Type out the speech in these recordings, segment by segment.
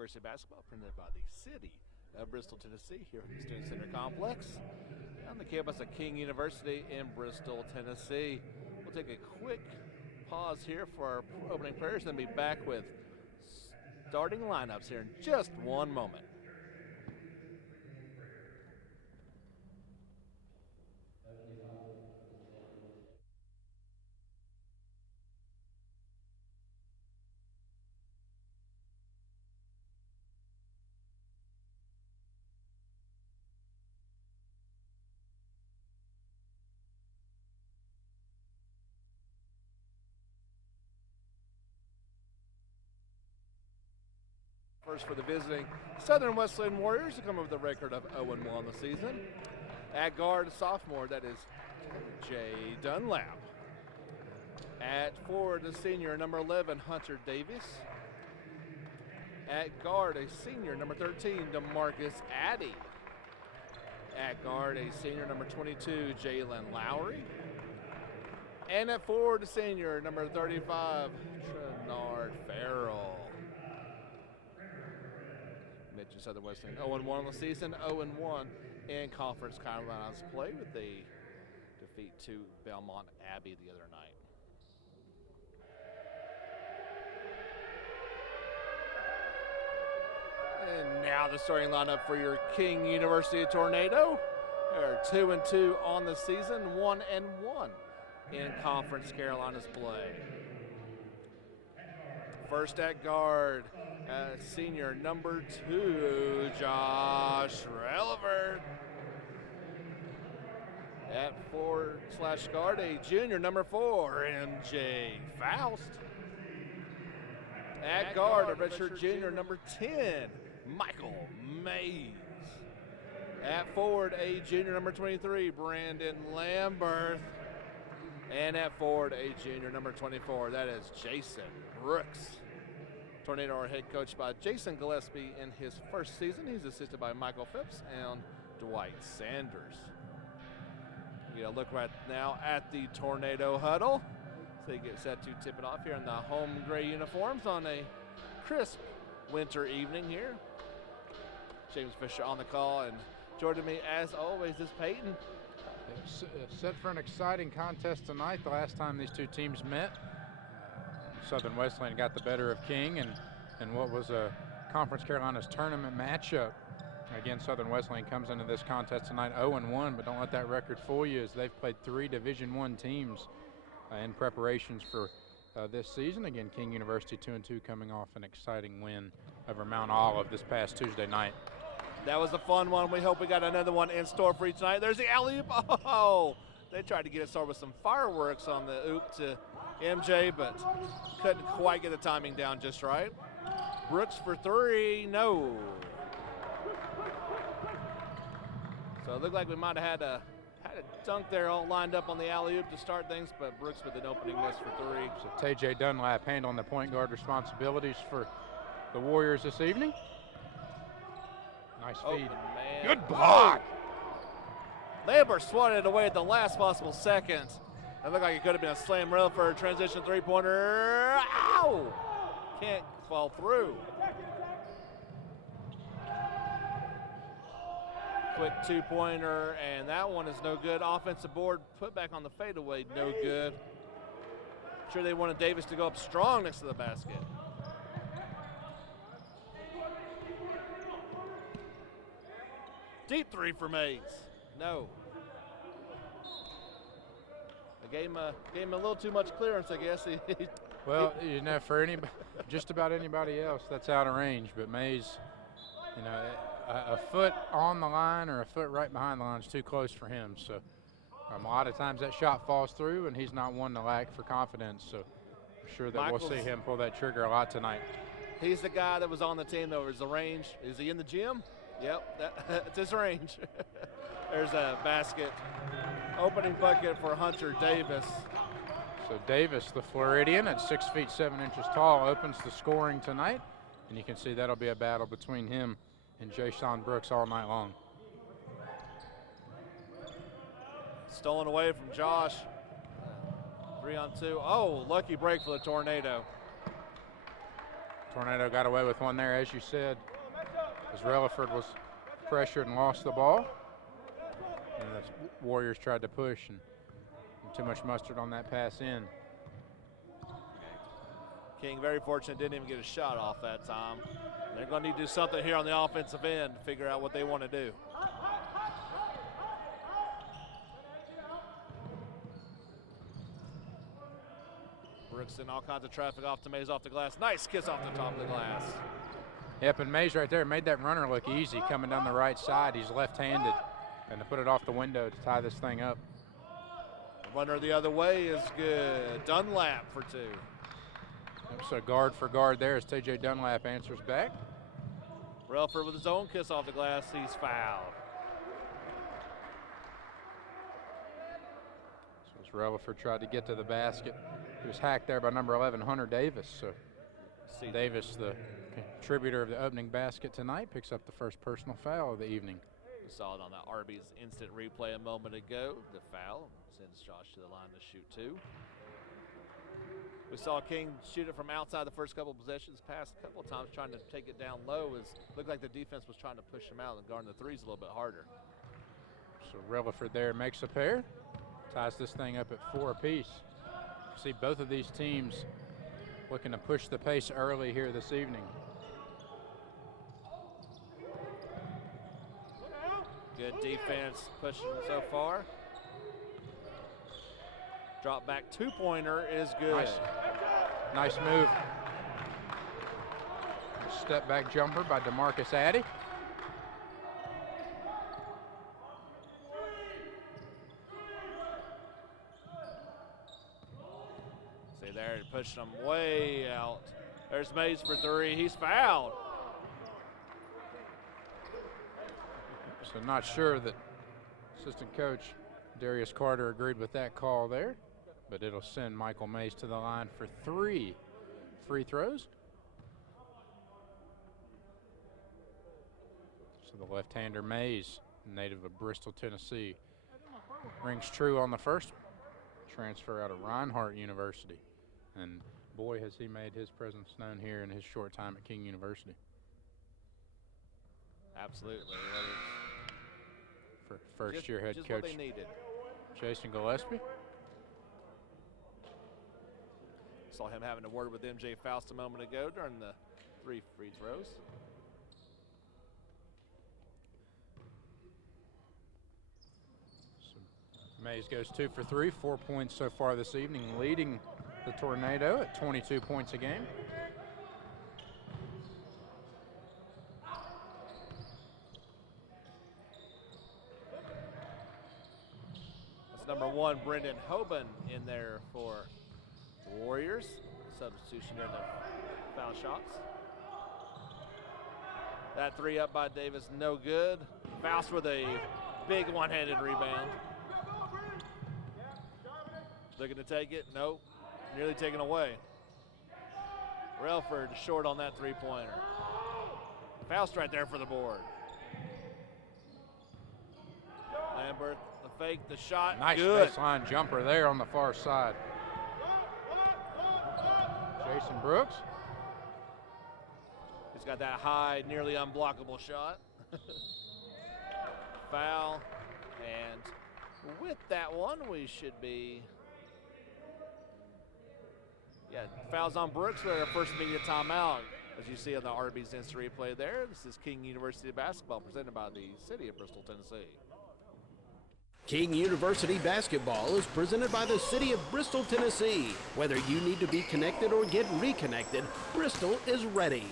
University basketball presented by the city of Bristol, Tennessee, here at the Student Center Complex on the campus of King University in Bristol, Tennessee. We'll take a quick pause here for our opening prayers, then be back with starting lineups here in just one moment. First for the visiting Southern Wesleyan Warriors to come up with a record of 0-1 the season. At guard, a sophomore, that is Jay Dunlap. At forward, a senior, number 11, Hunter Davis. At guard, a senior, number 13, DeMarcus Addy. At guard, a senior, number 22, Jalen Lowry. And at forward, a senior, number 35, Trenard Farrell. Mentioned Southern Wesleyan 0-1 on the season, 0-1 in conference Carolinas play with the defeat to Belmont Abbey the other night. And now the starting lineup for your King University Tornado. They're 2-2 on the season, 1-1 in conference Carolinas play. First at guard, senior number 2, Josh Relevert. At forward/guard, a junior number 4, MJ Faust. At guard, a redshirt junior number 10, Michael Mays. At forward, a junior number 23, Brandon Lamberth. And at forward, a junior number 24, that is Jason Brooks. Tornado are head coached by Jason Gillespie in his first season. He's assisted by Michael Phipps and Dwight Sanders. You know, look right now at the Tornado huddle. So they get set to tip it off here in the home gray uniforms on a crisp winter evening here. James Fisher on the call, and joining me as always is Peyton. Set for an exciting contest tonight. The last time these two teams met, Southern Wesleyan got the better of King and what was a Conference Carolinas tournament matchup. Again, Southern Wesleyan comes into this contest tonight 0-1, but don't let that record fool you, as they've played 3 Division I teams in preparations for this season. Again, King University 2-2 coming off an exciting win over Mount Olive this past Tuesday night. That was a fun one. We hope we got another one in store for you tonight. There's the alley-oop. Oh, they tried to get it started with some fireworks on the oop to MJ, but couldn't quite get the timing down just right. Brooks for 3, no. So it looked like we might have had a dunk there all lined up on the alley-oop to start things, but Brooks with an opening miss for 3. So TJ Dunlap handling the point guard responsibilities for the Warriors this evening. Nice feed. Man. Good block. Lambert swatted it away at the last possible second. It looked like it could have been a slam rail for a transition three-pointer. Ow! Can't fall through. Quick two-pointer, and that one is no good. Offensive board put back on the fadeaway, no good. Sure they wanted Davis to go up strong next to the basket. Deep 3 for Mays. No. I gave him a little too much clearance, I guess. Well, you know, for just about anybody else, that's out of range. But Mays, you know, a foot on the line or a foot right behind the line is too close for him. So a lot of times that shot falls through, and he's not one to lack for confidence. So I'm sure that we'll see him pull that trigger a lot tonight. He's the guy that was on the team, though. Is the range? Is he in the gym? Yep, that's his range. There's a basket. Opening bucket for Hunter Davis. So Davis, the Floridian, at 6 feet 7 inches tall, opens the scoring tonight. And you can see that'll be a battle between him and Jason Brooks all night long. Stolen away from Josh. 3-on-2. Oh, lucky break for the Tornado. Tornado got away with one there, as you said, as Relaford was pressured and lost the ball. And the Warriors tried to push, and too much mustard on that pass in. King very fortunate, didn't even get a shot off that time. They're going to need to do something here on the offensive end to figure out what they want to do. Brooks in all kinds of traffic off to Mays off the glass. Nice kiss off the top of the glass. Yep, and Mays right there made that runner look easy coming down the right side. He's left-handed, and to put it off the window to tie this thing up. The runner the other way is good. Dunlap for two. So guard for guard there as T.J. Dunlap answers back. Relaford with his own kiss off the glass. He's fouled. So as Relaford tried to get to the basket, he was hacked there by number 11, Hunter Davis. So Davis, the contributor of the opening basket tonight, picks up the first personal foul of the evening. We saw it on that Arby's instant replay a moment ago. The foul sends Josh to the line to shoot two. We saw King shoot it from outside the first couple of possessions, past a couple of times trying to take it down low. Looked like the defense was trying to push him out and guarding the threes a little bit harder. So Relaford there makes a pair, ties this thing up at 4 apiece. See both of these teams looking to push the pace early here this evening. Good defense pushing so far. Drop back two-pointer is good. Nice move. Step back jumper by DeMarcus Addy. See there, pushing him way out. There's Mays for three. He's fouled. So not sure that assistant coach Darius Carter agreed with that call there, but it'll send Michael Mays to the line for 3 free throws. So the left-hander Mays, native of Bristol, Tennessee, rings true on the first one. Transfer out of Reinhardt University. And boy, has he made his presence known here in his short time at King University. Absolutely. For first-year head just coach what they needed. Jason Gillespie. Saw him having a word with MJ Faust a moment ago during the 3 free throws. So Mays goes 2 for 3, 4 points so far this evening, leading the Tornado at 22 points a game. Number 1, Brendan Hoban in there for the Warriors. Substitution during the foul shots. That 3 up by Davis, no good. Faust with a big one-handed rebound. Looking to take it, nope. Nearly taken away. Relaford short on that 3-pointer. Faust right there for the board. Lambert. Fake the shot. Nice good. baseline jumper there on the far side. Jason Brooks. He's got that high, nearly unblockable shot. Foul. And with that one, we should be. Yeah, fouls on Brooks with our first immediate timeout. As you see on the Arby's instant replay there, this is King University basketball presented by the city of Bristol, Tennessee. King University basketball is presented by the city of Bristol, Tennessee. Whether you need to be connected or get reconnected, Bristol is ready.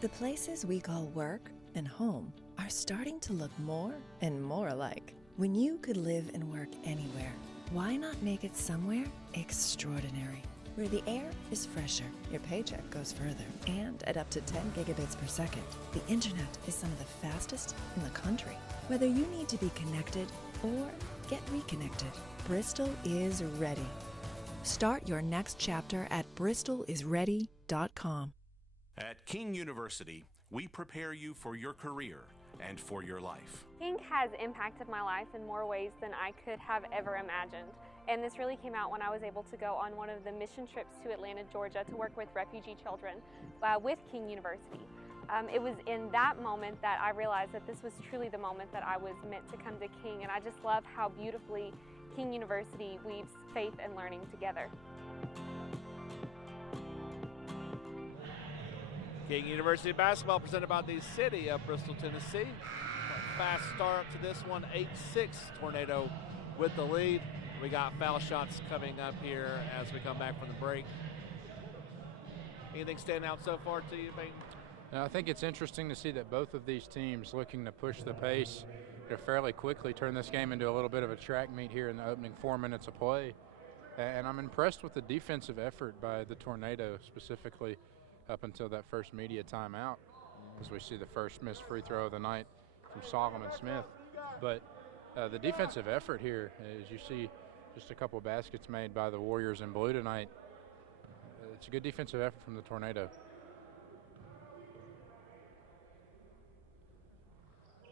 The places we call work and home are starting to look more and more alike. When you could live and work anywhere, why not make it somewhere extraordinary? Where the air is fresher, your paycheck goes further, and at up to 10 gigabits per second, the internet is some of the fastest in the country. Whether you need to be connected or get reconnected, Bristol is ready. Start your next chapter at bristolisready.com. At King University, we prepare you for your career and for your life. King has impacted my life in more ways than I could have ever imagined. And this really came out when I was able to go on one of the mission trips to Atlanta, Georgia to work with refugee children with King University. It was in that moment that I realized that this was truly the moment that I was meant to come to King, and I just love how beautifully King University weaves faith and learning together. King University basketball presented by the City of Bristol, Tennessee. Fast start to this one, 8-6 Tornado with the lead. We got foul shots coming up here as we come back from the break. Anything stand out so far to you, Peyton? I think it's interesting to see that both of these teams looking to push the pace to fairly quickly turn this game into a little bit of a track meet here in the opening 4 minutes of play. And I'm impressed with the defensive effort by the Tornado specifically up until that first media timeout, as we see the first missed free throw of the night from Solomon Smith. But the defensive effort here, as you see just a couple baskets made by the Warriors in blue tonight, it's a good defensive effort from the Tornado.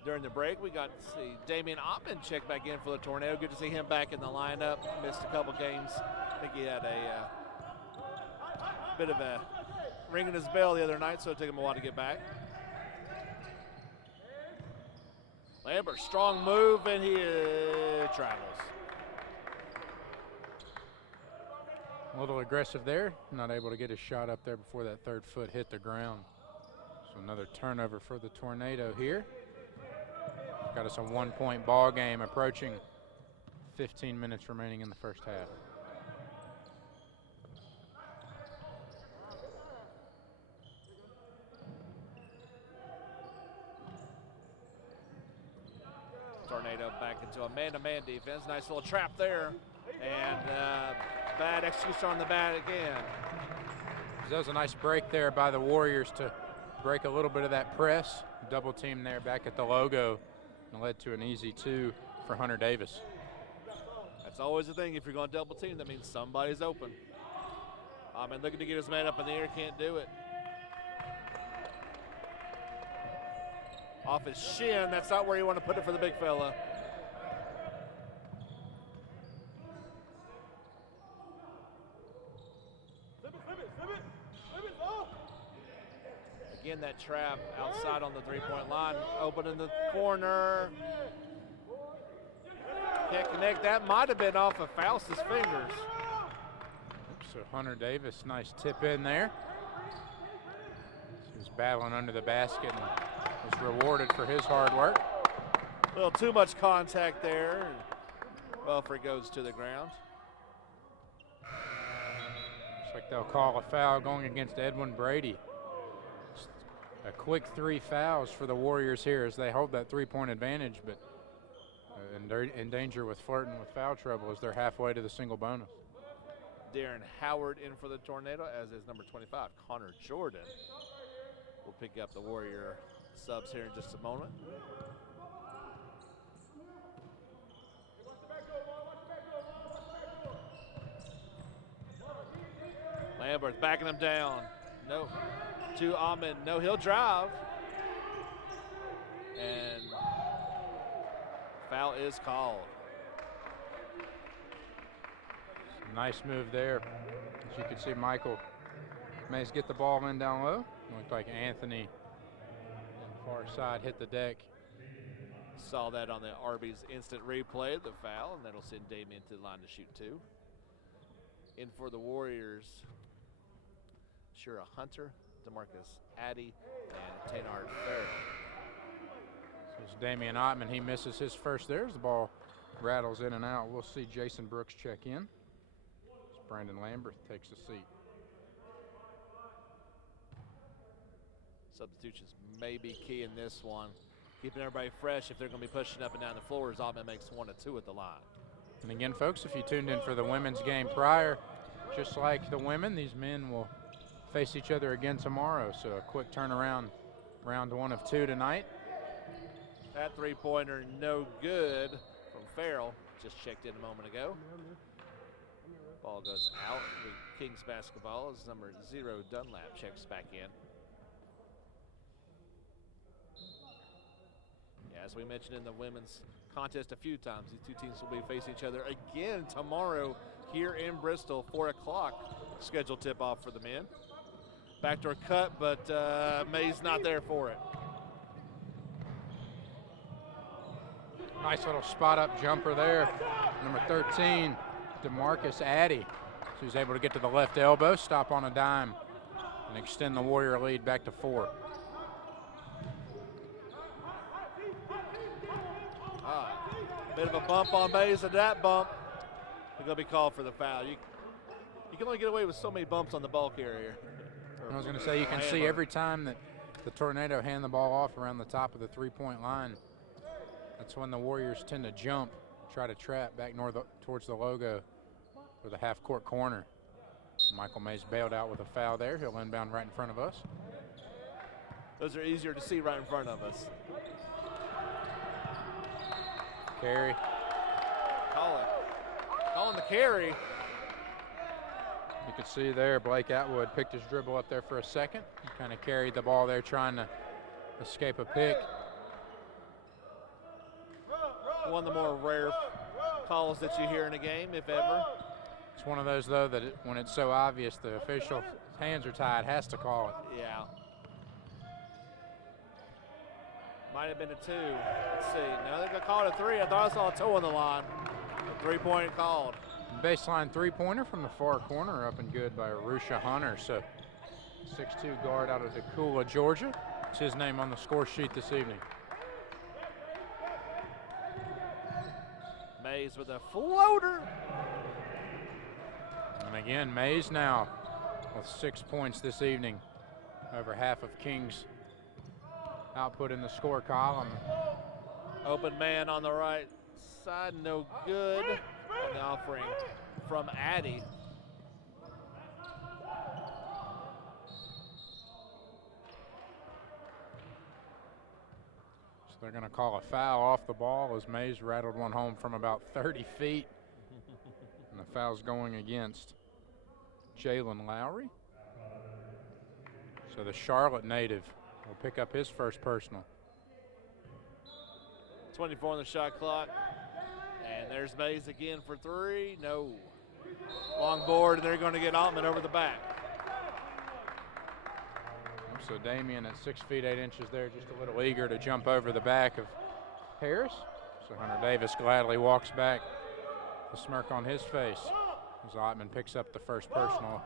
During the break, we got to see Damian Ottman check back in for the Tornado. Good to see him back in the lineup. Missed a couple games. I think he had a bit of a ring in his bell the other night, so it took him a while to get back. Lambert, strong move, and he travels. A little aggressive there, not able to get his shot up there before that third foot hit the ground. So another turnover for the Tornado here. Got us a 1-point ball game, approaching 15 minutes remaining in the first half. Tornado back into a man-to-man defense. Nice little trap there. And bad execution on the bat again. That was a nice break there by the Warriors to break a little bit of that press. Double team there back at the logo, and led to an easy 2 for Hunter Davis. That's always the thing. If you're going to double team, that means somebody's open. And looking to get his man up in the air, can't do it. Off his shin, that's not where you want to put it for the big fella. Again, that trap outside on the three-point line. Open in the corner. Can't connect. That might have been off of Faust's fingers. So Hunter Davis, nice tip in there. He was battling under the basket and was rewarded for his hard work. A little too much contact there. Welford goes to the ground. Looks like they'll call a foul going against Edwin Brady. A quick 3 fouls for the Warriors here as they hold that 3-point advantage, but they're in danger with flirting with foul trouble as they're halfway to the single bonus. Darren Howard in for the Tornado, as is number 25, Connor Jordan. We'll pick up the Warrior subs here in just a moment. Lambert backing him down. No. To Ahmed. No, he'll drive. And foul is called. Nice move there. As you can see, Michael Mays get the ball in down low. Looked like Anthony far side hit the deck. Saw that on the Arby's instant replay, the foul, and that'll send Damien to the line to shoot 2. In for the Warriors, Shura Hunter, DeMarcus Addy, and Taynard Farrell. So it's Damian Ottman. He misses his first. There's the ball, rattles in and out. We'll see Jason Brooks check in. As Brandon Lambert takes a seat. Substitutions may be key in this one. Keeping everybody fresh if they're going to be pushing up and down the floor as Ottman makes 1 or 2 at the line. And again, folks, if you tuned in for the women's game prior, just like the women, these men will face each other again tomorrow. So a quick turnaround, round 1 of 2 tonight. That three-pointer no good from Farrell. Just checked in a moment ago. Ball goes out. The Kings basketball as number 0 Dunlap checks back in. Yeah, As we mentioned in the women's contest a few times, these two teams will be facing each other again tomorrow here in Bristol. 4 o'clock scheduled tip-off for the men. Backdoor cut, but May's not there for it. Nice little spot-up jumper there. Number 13, DeMarcus Addy. So he's able to get to the left elbow, stop on a dime, and extend the Warrior lead back to 4. Bit of a bump on Mays, and that bump is going to be called for the foul. You can only get away with so many bumps on the ball carrier. I was going to say, you can see every time that the Tornado hand the ball off around the top of the three-point line, that's when the Warriors tend to jump, try to trap back towards the logo for the half-court corner. Michael Mays bailed out with a foul there. He'll inbound right in front of us. Those are easier to see right in front of us. Carry. Calling the carry. You can see there Blake Atwood picked his dribble up there for a second. He kind of carried the ball there trying to escape a pick. One of the more rare calls that you hear in a game, if ever. It's one of those, though, that when it's so obvious the official's hands are tied, has to call it. Yeah. Might have been a 2. Let's see. No, they're going to call it a 3. I thought I saw a toe on the line. A 3-point called. Baseline three-pointer from the far corner, up and good by Arusha Hunter. So 6'2" guard out of Decula, Georgia. It's his name on the score sheet this evening. Mays with a floater. And again, Mays now with 6 points this evening, over half of King's output in the score column. Open man on the right side, no good. And the offering from Addy. So they're going to call a foul off the ball as Mays rattled one home from about 30 feet. And the foul's going against Jalen Lowry. So the Charlotte native will pick up his first personal. 24 on the shot clock. And there's Mays again for 3. No. Long board, and they're going to get Altman over the back. So Damian at 6 feet 8 inches there, just a little eager to jump over the back of Harris. So Hunter Davis gladly walks back, a smirk on his face, as Ottman picks up the first personal,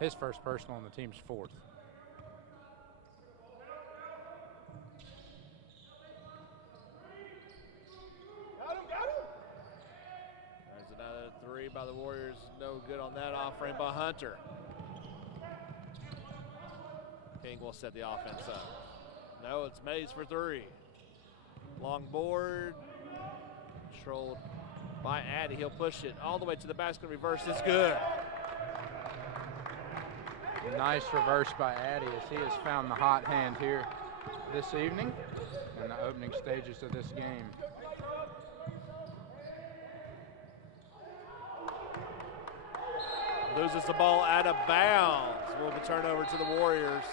his first personal, and the team's 4th. There's another 3 by the Warriors. No good on that offering by Hunter. King will set the offense up. No, it's Mays for 3. Long board. Controlled by Addy. He'll push it all the way to the basket. Reverse is good. Nice reverse by Addy as he has found the hot hand here this evening in the opening stages of this game. Loses the ball out of bounds. Will be turned over to the Warriors.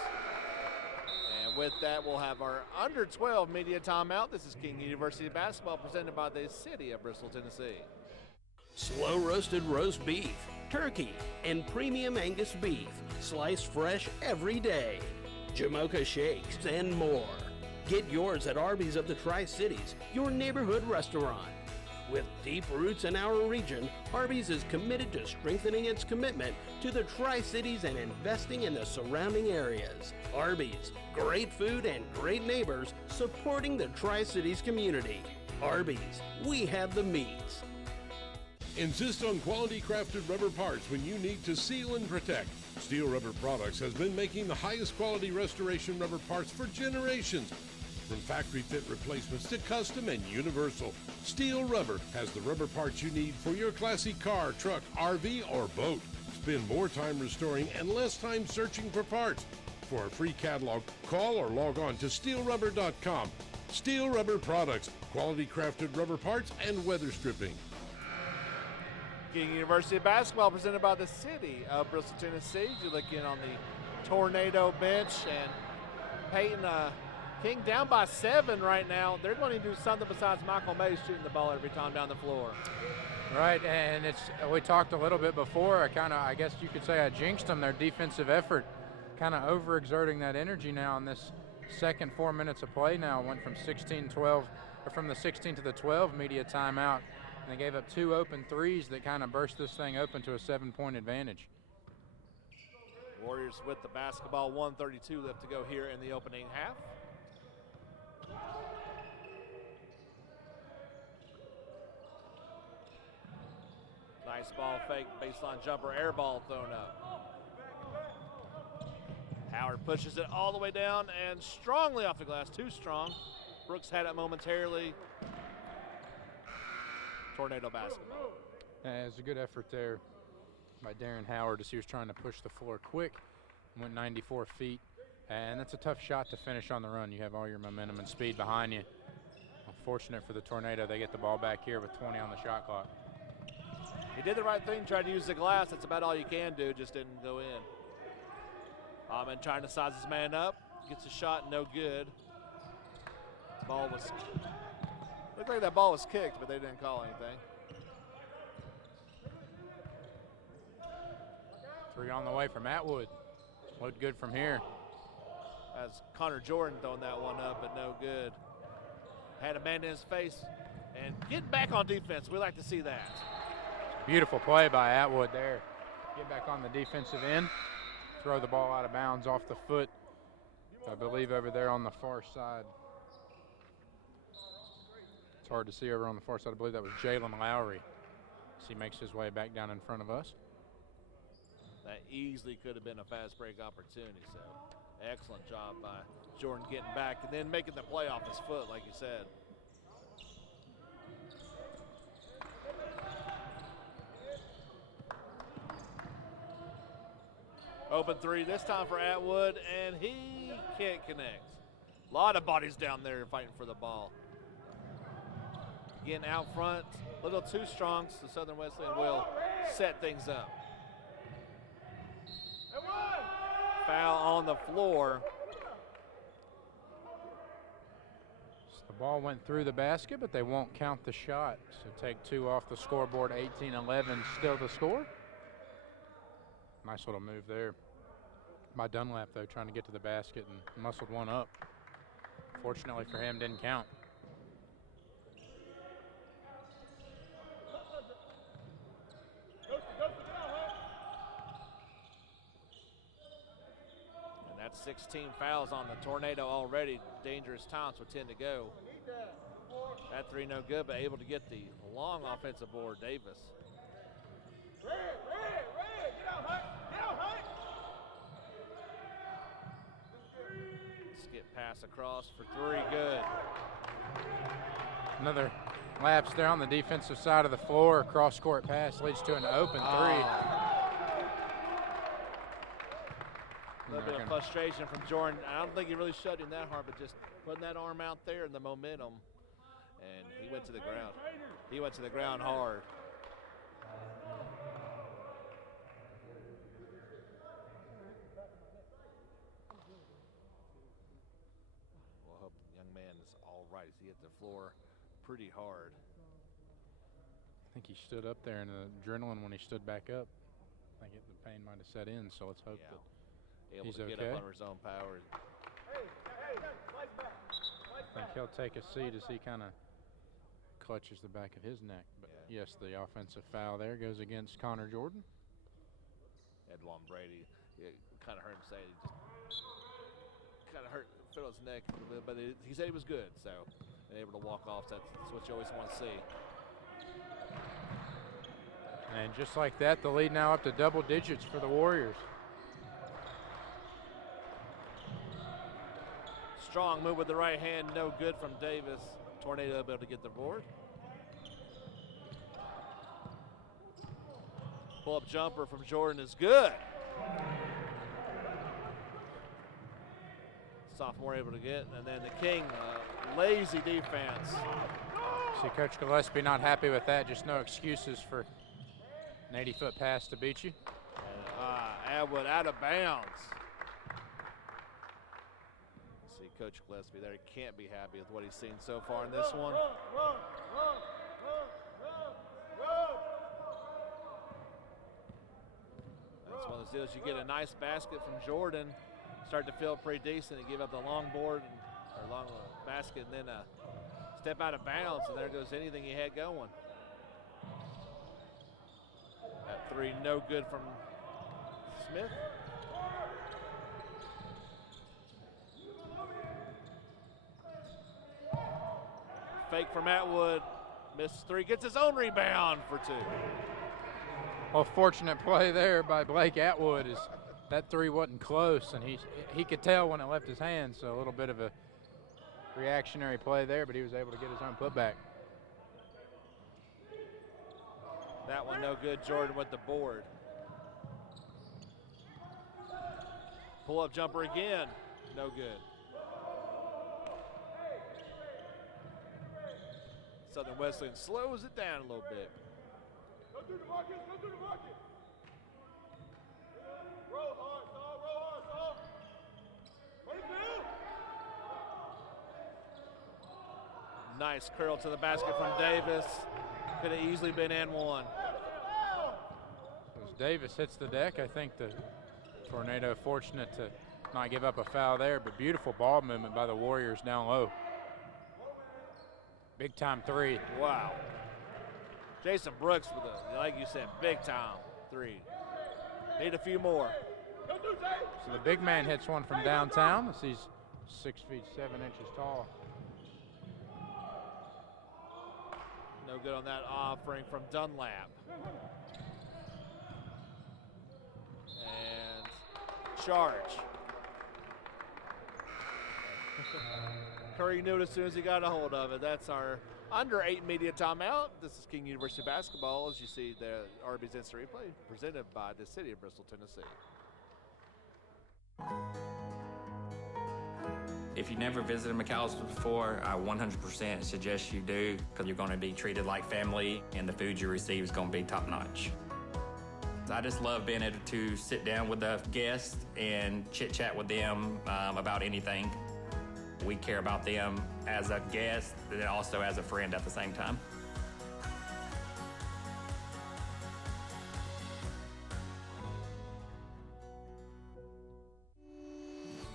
And with that, we'll have our under 12 media timeout. This is King University basketball presented by the city of Bristol, Tennessee. Slow roasted roast beef, turkey, and premium Angus beef, sliced fresh every day. Jamocha shakes and more. Get yours at Arby's of the Tri-Cities, your neighborhood restaurant. With deep roots in our region, Arby's is committed to strengthening its commitment to the Tri-Cities and investing in the surrounding areas. Arby's, great food and great neighbors supporting the Tri-Cities community. Arby's, we have the meats. Insist on quality crafted rubber parts when you need to seal and protect. Steel Rubber Products has been making the highest quality restoration rubber parts for generations. From factory fit replacements to custom and universal, Steel Rubber has the rubber parts you need for your classy car, truck, RV, or boat. Spend more time restoring and less time searching for parts. For a free catalog, call or log on to steelrubber.com. Steel Rubber Products, quality crafted rubber parts and weather stripping. King University basketball presented by the city of Bristol, Tennessee. You look in on the Tornado bench, and Peyton King down by 7 right now. They're going to do something besides Michael Mays shooting the ball every time down the floor. Right, and we talked a little bit before. I guess you could say I jinxed them. Their defensive effort, kind of overexerting that energy now in this second 4 minutes of play. Now went from 16-12, or from the 16 to the 12 media timeout, and they gave up 2 open threes that kind of burst this thing open to a 7-point advantage. Warriors with the basketball. 1:32 left to go here in the opening half. Nice ball fake, baseline jumper, air ball thrown up. Howard pushes it all the way down and strongly off the glass, too strong. Brooks had it momentarily. Tornado basketball. It was a good effort there by Darren Howard as he was trying to push the floor quick. Went 94 feet, and that's a tough shot to finish on the run. You have all your momentum and speed behind you. Unfortunate for the Tornado, they get the ball back here with 20 on the shot clock. He did the right thing, tried to use the glass. That's about all you can do, just didn't go in. Ahmed trying to size his man up, gets a shot, no good. Ball was, looked like that ball was kicked, but they didn't call anything. 3 on the way from Atwood. Looked good from here. As Connor Jordan throwing that one up, but no good. Had a man in his face and getting back on defense. We like to see that. Beautiful play by Atwood there. Get back on the defensive end. Throw the ball out of bounds off the foot, I believe, over there on the far side. It's hard to see over on the far side. I believe that was Jalen Lowry as he makes his way back down in front of us. That easily could have been a fast break opportunity, so excellent job by Jordan getting back and then making the play off his foot, like you said. Open 3 this time for Atwood, and he can't connect. A lot of bodies down there fighting for the ball. Getting out front, a little too strong, so Southern Wesleyan will set things up. Foul on the floor. So the ball went through the basket, but they won't count the shot. So take 2 off the scoreboard, 18-11 still the score. Nice little move there by Dunlap, though, trying to get to the basket and muscled one up. Fortunately for him, didn't count. And that's 16 fouls on the Tornado already. Dangerous times with 10 to go. That 3 no good, but able to get the long offensive board, Davis. Skip pass across for 3, good. Another lapse there on the defensive side of the floor. Cross-court pass leads to an open 3. A little bit of frustration from Jordan. I don't think he really shut him that hard, but just putting that arm out there and the momentum. And he went to the ground. He went to the ground hard. Well, I hope the young man is all right. He hit the floor pretty hard. I think he stood up there in adrenaline when he stood back up. I think the pain might have set in, so let's hope that able he's to get okay. up under his own power. I think he'll take a seat as he kind of clutches the back of his neck. But yes, the offensive foul there goes against Connor Jordan. Edwin Brady, kind of heard him say, he just kind of felt his neck a little bit, but he said he was good, so and able to walk off. So that's what you always want to see. And just like that, the lead now up to double digits for the Warriors. Strong move with the right hand, no good from Davis. Tornado able to get the board. Pull-up jumper from Jordan is good. Sophomore able to get, and then the King, lazy defense. See Coach Gillespie not happy with that, just no excuses for an 80-foot pass to beat you. And, Atwood out of bounds. See Coach Gillespie there. He can't be happy with what he's seen so far in this one. That's one of those deals. You get a nice basket from Jordan, start to feel pretty decent, and give up the long board or long basket, and then step out of bounds, and there goes anything he had going. That three, no good from Smith. Fake from Atwood, misses three, gets his own rebound for two. Well, fortunate play there by Blake Atwood is that three wasn't close, and he could tell when it left his hand, so a little bit of a reactionary play there, but he was able to get his own putback. That one no good, Jordan with the board. Pull-up jumper again, no good. Southern Wesleyan slows it down a little bit. Go through the market, go through the market. Roll hard, Saul, roll hard, Saul. Ready, Bill? Nice curl to the basket from Davis. Could have easily been and one. As Davis hits the deck, I think the Tornado fortunate to not give up a foul there, but beautiful ball movement by the Warriors down low. Big time three. Wow. Jason Brooks with a, like you said, big time three. Need a few more. So the big man hits one from downtown. He's 6 feet 7 inches tall. No good on that offering from Dunlap. And charge. Curry knew it as soon as he got a hold of it. That's our under 8 media timeout. This is King University basketball. As you see the RB's Instant Replay presented by the city of Bristol, Tennessee. If you never visited McAllister before, I 100% suggest you do, because you're going to be treated like family and the food you receive is going to be top notch. I just love being able to sit down with the guests and chit chat with them about anything. We care about them as a guest and also as a friend at the same time.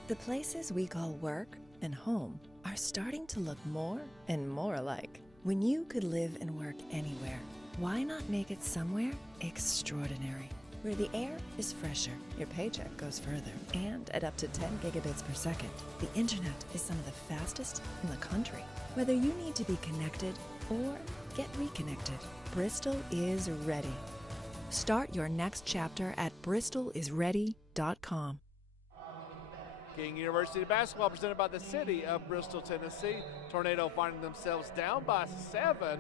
The places we call work and home are starting to look more and more alike. When you could live and work anywhere, why not make it somewhere extraordinary? Where the air is fresher, your paycheck goes further, and at up to 10 gigabits per second, the internet is some of the fastest in the country. Whether you need to be connected or get reconnected, Bristol is ready. Start your next chapter at bristolisready.com. King University basketball presented by the city of Bristol, Tennessee. Tornado finding themselves down by 7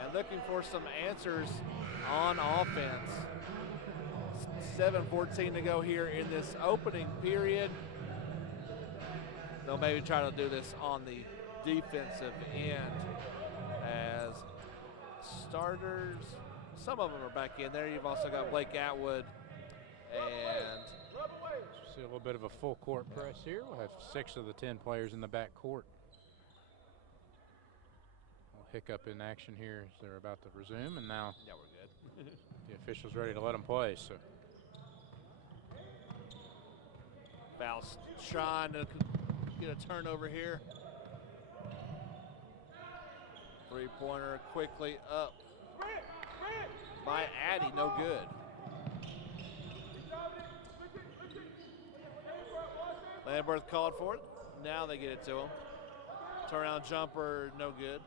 and looking for some answers on offense. 7:14 to go here in this opening period. They'll maybe try to do this on the defensive end as starters. Some of them are back in there. You've also got Blake Atwood and see a little bit of a full court press here. We'll have 6 of the 10 players in the back court. We'll hiccup in action here as they're about to resume, and now yeah, we're good. The official's ready to let them play. So Val's trying to get a turnover here. Three-pointer quickly up by Addy, no good. Lamberth called for it. Now they get it to him. Turnaround jumper, no good.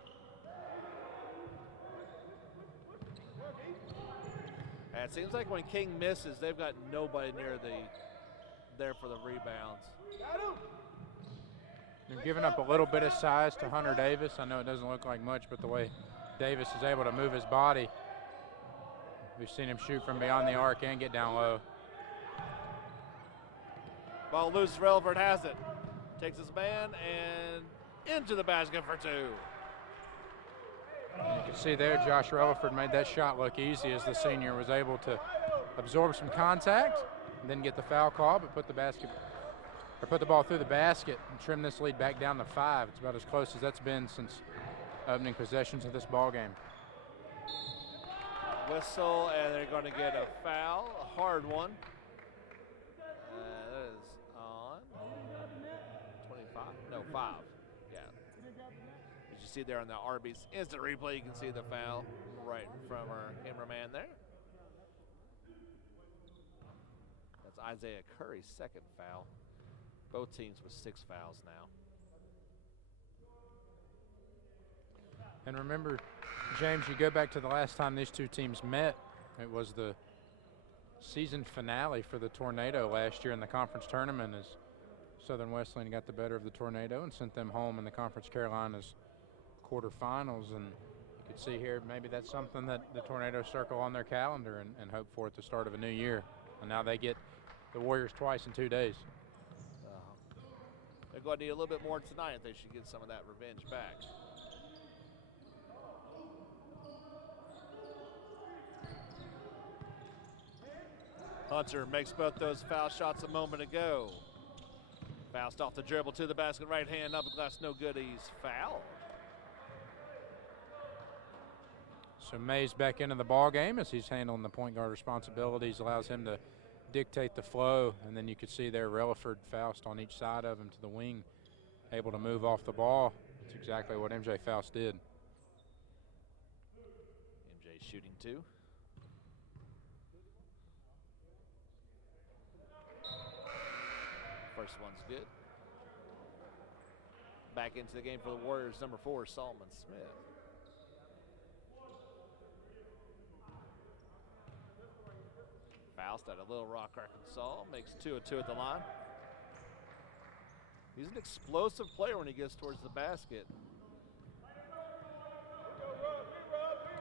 And it seems like when King misses, they've got nobody near there for the rebounds. They're giving up a little bit of size to Hunter Davis. I know it doesn't look like much, but the way Davis is able to move his body, we've seen him shoot from beyond the arc and get down low. Ball loose, Relford has it. Takes his man and into the basket for 2. You can see there Josh Relford made that shot look easy as the senior was able to absorb some contact and then get the foul call, but put the basket or put the ball through the basket and trim this lead back down to 5. It's about as close as that's been since opening possessions of this ball game. Whistle, and they're going to get a foul, a hard one. That is on 25, no, 5. Yeah. As you see there on the Arby's instant replay, you can see the foul right from our cameraman there. That's Isaiah Curry's second foul. Both teams with 6 fouls now. And remember, James, you go back to the last time these two teams met. It was the season finale for the Tornado last year in the conference tournament, as Southern Wesleyan got the better of the Tornado and sent them home in the Conference Carolinas quarterfinals. And you could see here, maybe that's something that the Tornado circle on their calendar and hope for at the start of a new year. And now they get the Warriors twice in 2 days. They're going to need a little bit more tonight if they should get some of that revenge back. Hunter makes both those foul shots a moment ago. Bounced off the dribble to the basket, right hand up glass, no good. He's fouled. So Mays back into the ball game as he's handling the point guard responsibilities, allows him to dictate the flow. And then you could see there Relaford, Faust on each side of him to the wing, able to move off the ball. That's exactly what MJ Faust did. MJ shooting 2. First one's good. Back into the game for the Warriors, number 4, Solomon Smith. Faust out of Little Rock, Arkansas, makes 2 of 2 at the line. He's an explosive player when he gets towards the basket.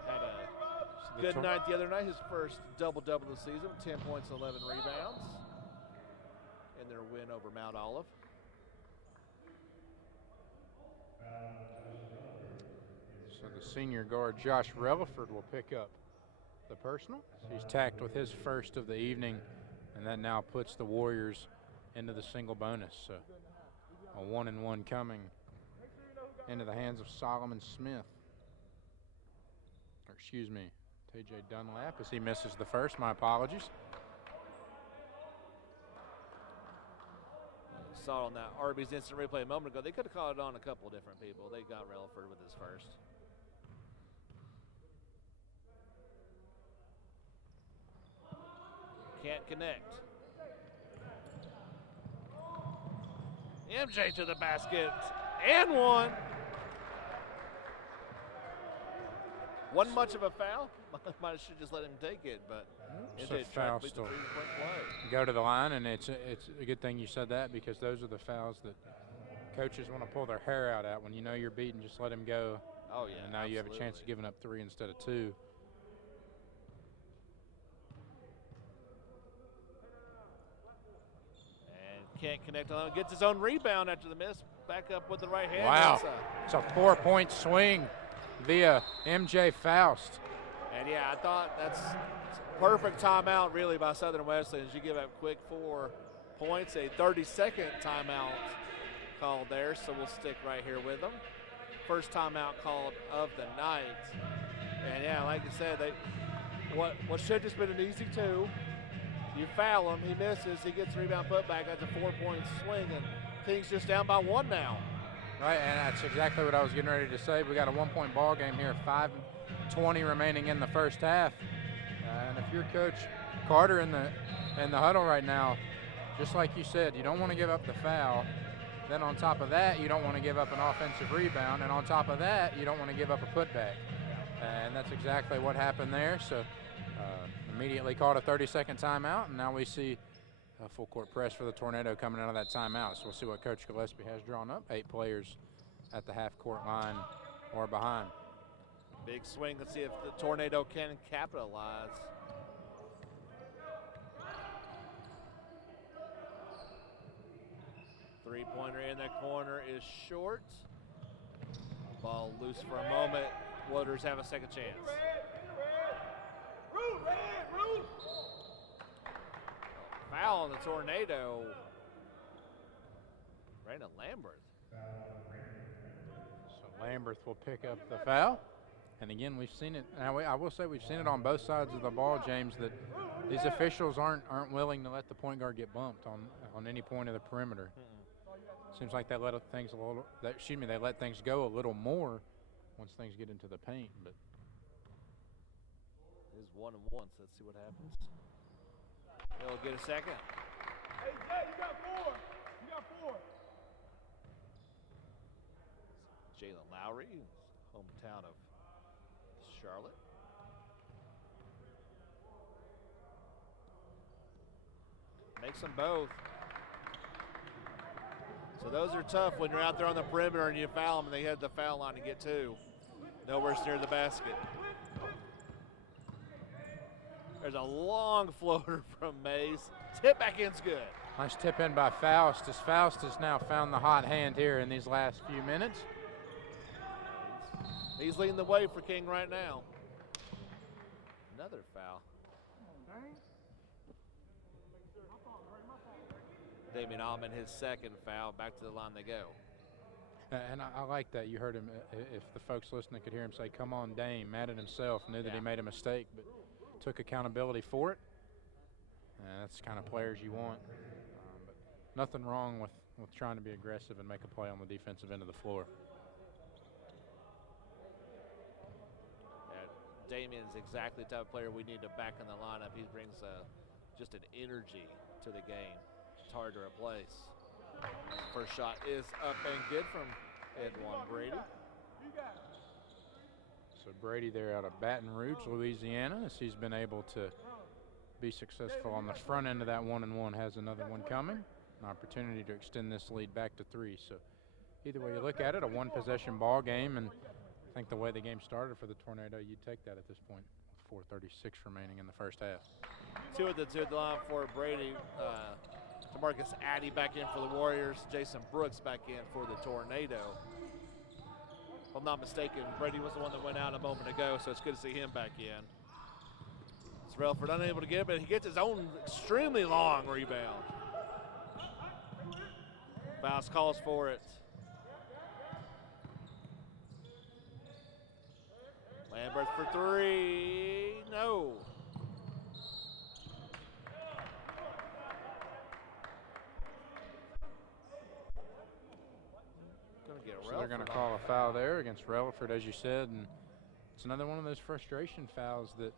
Had a good night the other night, his first double-double of the season, 10 points, 11 rebounds. In their win over Mount Olive. So the senior guard, Josh Relaford, will pick up the personal. He's tacked with his first of the evening, and that now puts the Warriors into the single bonus. So a 1-and-1 coming into the hands of Solomon Smith. Or excuse me, TJ Dunlap, as he misses the first. My apologies. Saw on that Arby's instant replay a moment ago. They could have called it on a couple different people. They got Relaford with his first. Can't connect. MJ to the basket and one. Wasn't much of a foul. Might have should just let him take it, but MJ tried to beat the 3-point play. Go to the line, and it's a good thing you said that, because those are the fouls that coaches want to pull their hair out at. When you know you're beaten, just let him go. Oh yeah. And now you have a chance of giving up 3 instead of 2. And can't connect on. Gets his own rebound after the miss. Back up with the right hand. Wow. It's a 4-point swing via MJ Faust. And yeah, I thought that's perfect timeout really by Southern Wesleyan as you give up quick 4 points. A 30-second timeout called there, so we'll stick right here with them. First timeout called of the night. And yeah, like I said, what should have just been an easy 2. You foul him, he misses, he gets the rebound putback. That's a 4-point swing, and Kings just down by 1 now. Right, and that's exactly what I was getting ready to say. We got a 1-point ball game here, 5:20 remaining in the first half. And if you're Coach Carter in the huddle right now, just like you said, you don't want to give up the foul. Then on top of that, you don't want to give up an offensive rebound. And on top of that, you don't want to give up a putback. And that's exactly what happened there. So immediately called a 30-second timeout, and now we see a full court press for the Tornado coming out of that timeout. So we'll see what Coach Gillespie has drawn up. 8 players at the half-court line or behind. Big swing. Let's see if the Tornado can capitalize. Three-pointer in that corner is short. Ball loose for a moment. Wooders have a second chance. Foul on the Tornado. Brandon Lambert. So Lambert will pick up the foul. And again, we've seen it. Now, I will say we've seen it on both sides of the ball, James, that these officials aren't willing to let the point guard get bumped on any point of the perimeter. Seems like they let things they let things go a little more once things get into the paint. But it is 1 and 1, so let's see what happens. He'll get a second. Hey, Jay, you got 4. You got 4. Jalen Lowry, hometown of Charlotte. Makes them both. So those are tough when you're out there on the perimeter and you foul them and they head the foul line to get 2. Nowhere near the basket. There's a long floater from Mays. Tip back in's good. Nice tip in by Faust, as Faust has now found the hot hand here in these last few minutes. He's leading the way for King right now. Another foul. Damian Allman, his second foul. Back to the line they go. And I like that. You heard him. If the folks listening could hear him say, "Come on, Dame," mad at himself, knew that he made a mistake, but took accountability for it. That's the kind of players you want. But nothing wrong with trying to be aggressive and make a play on the defensive end of the floor. Damian's exactly the type of player we need to back in the lineup. He brings just an energy to the game. It's hard to replace. First shot is up and good from Edwan Brady. So Brady there out of Baton Rouge, Louisiana, as he's been able to be successful on the front end of that 1-and-1, has another one coming. An opportunity to extend this lead back to 3. So either way you look at it, a one-possession ball game, and I think the way the game started for the Tornado, you'd take that at this point. 4:36 remaining in the first half. 2 at the line for Brady. DeMarcus Addy back in for the Warriors. Jason Brooks back in for the Tornado. If I'm not mistaken, Brady was the one that went out a moment ago, so it's good to see him back in. It's Relford unable to get it, but he gets his own extremely long rebound. Faust calls for it. Lambert for 3, no. So they're going to call a foul there against Relaford, as you said, and it's another one of those frustration fouls that,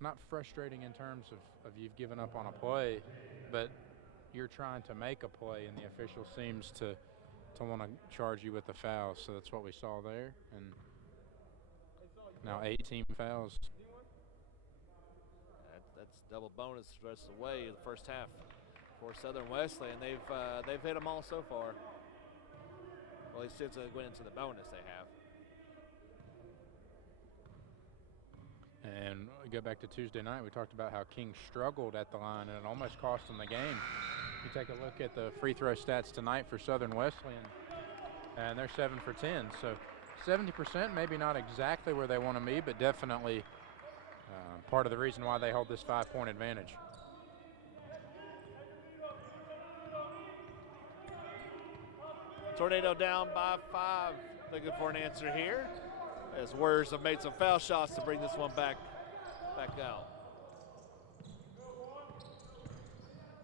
not frustrating in terms of you've given up on a play, but you're trying to make a play and the official seems to want to charge you with the foul. So that's what we saw there, and now 18 fouls. That's double bonus the rest of the way in the first half for Southern Wesleyan. They've hit them all so far. Well, at least since they went into the bonus, they have. And we go back to Tuesday night. We talked about how King struggled at the line, and it almost cost them the game. You take a look at the free throw stats tonight for Southern Wesleyan, and they're 7 for 10. So 70%, maybe not exactly where they want to be, but definitely part of the reason why they hold this 5-point advantage. Tornado down by 5. Looking for an answer here, as Warriors have made some foul shots to bring this one back out.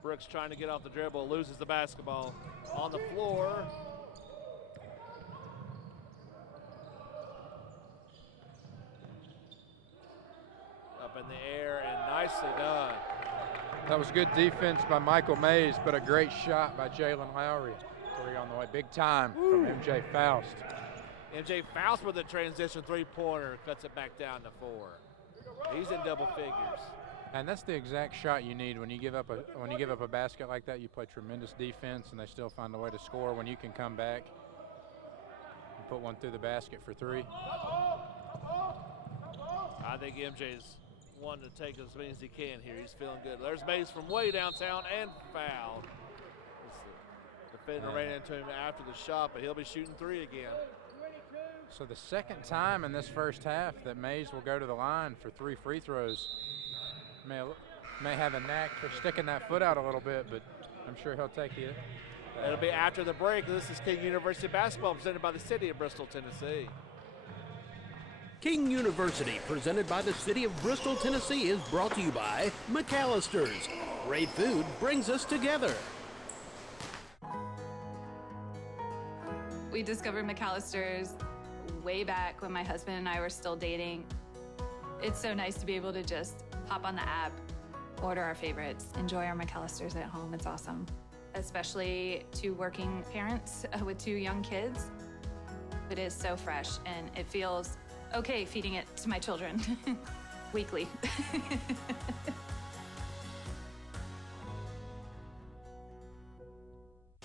Brooks trying to get off the dribble, loses the basketball on the floor. Up in the air and nicely done. That was good defense by Michael Mays, but a great shot by Jalen Lowry. 3 on the way, big time from MJ Faust. MJ Faust with a transition 3-pointer, cuts it back down to 4. He's in double figures. And that's the exact shot you need when you give up a basket like that. You play tremendous defense, and they still find a way to score. When you can come back and put one through the basket for 3. I think MJ's wanting to take as many as he can here. He's feeling good. There's Mays from way downtown and fouled. The defender ran into him after the shot, but he'll be shooting 3 again. So the second time in this first half that Mays will go to the line for 3 free throws. May have a knack for sticking that foot out a little bit, but I'm sure he'll take It'll be after the break. This is King University basketball presented by the City of Bristol, Tennessee. King University, presented by the City of Bristol, Tennessee, is brought to you by McAllister's. Great food brings us together. We discovered McAllister's way back when my husband and I were still dating. It's so nice to be able to just pop on the app, order our favorites, enjoy our McAllister's at home. It's awesome. Especially to working parents with 2 young kids. It is so fresh and it feels okay feeding it to my children weekly.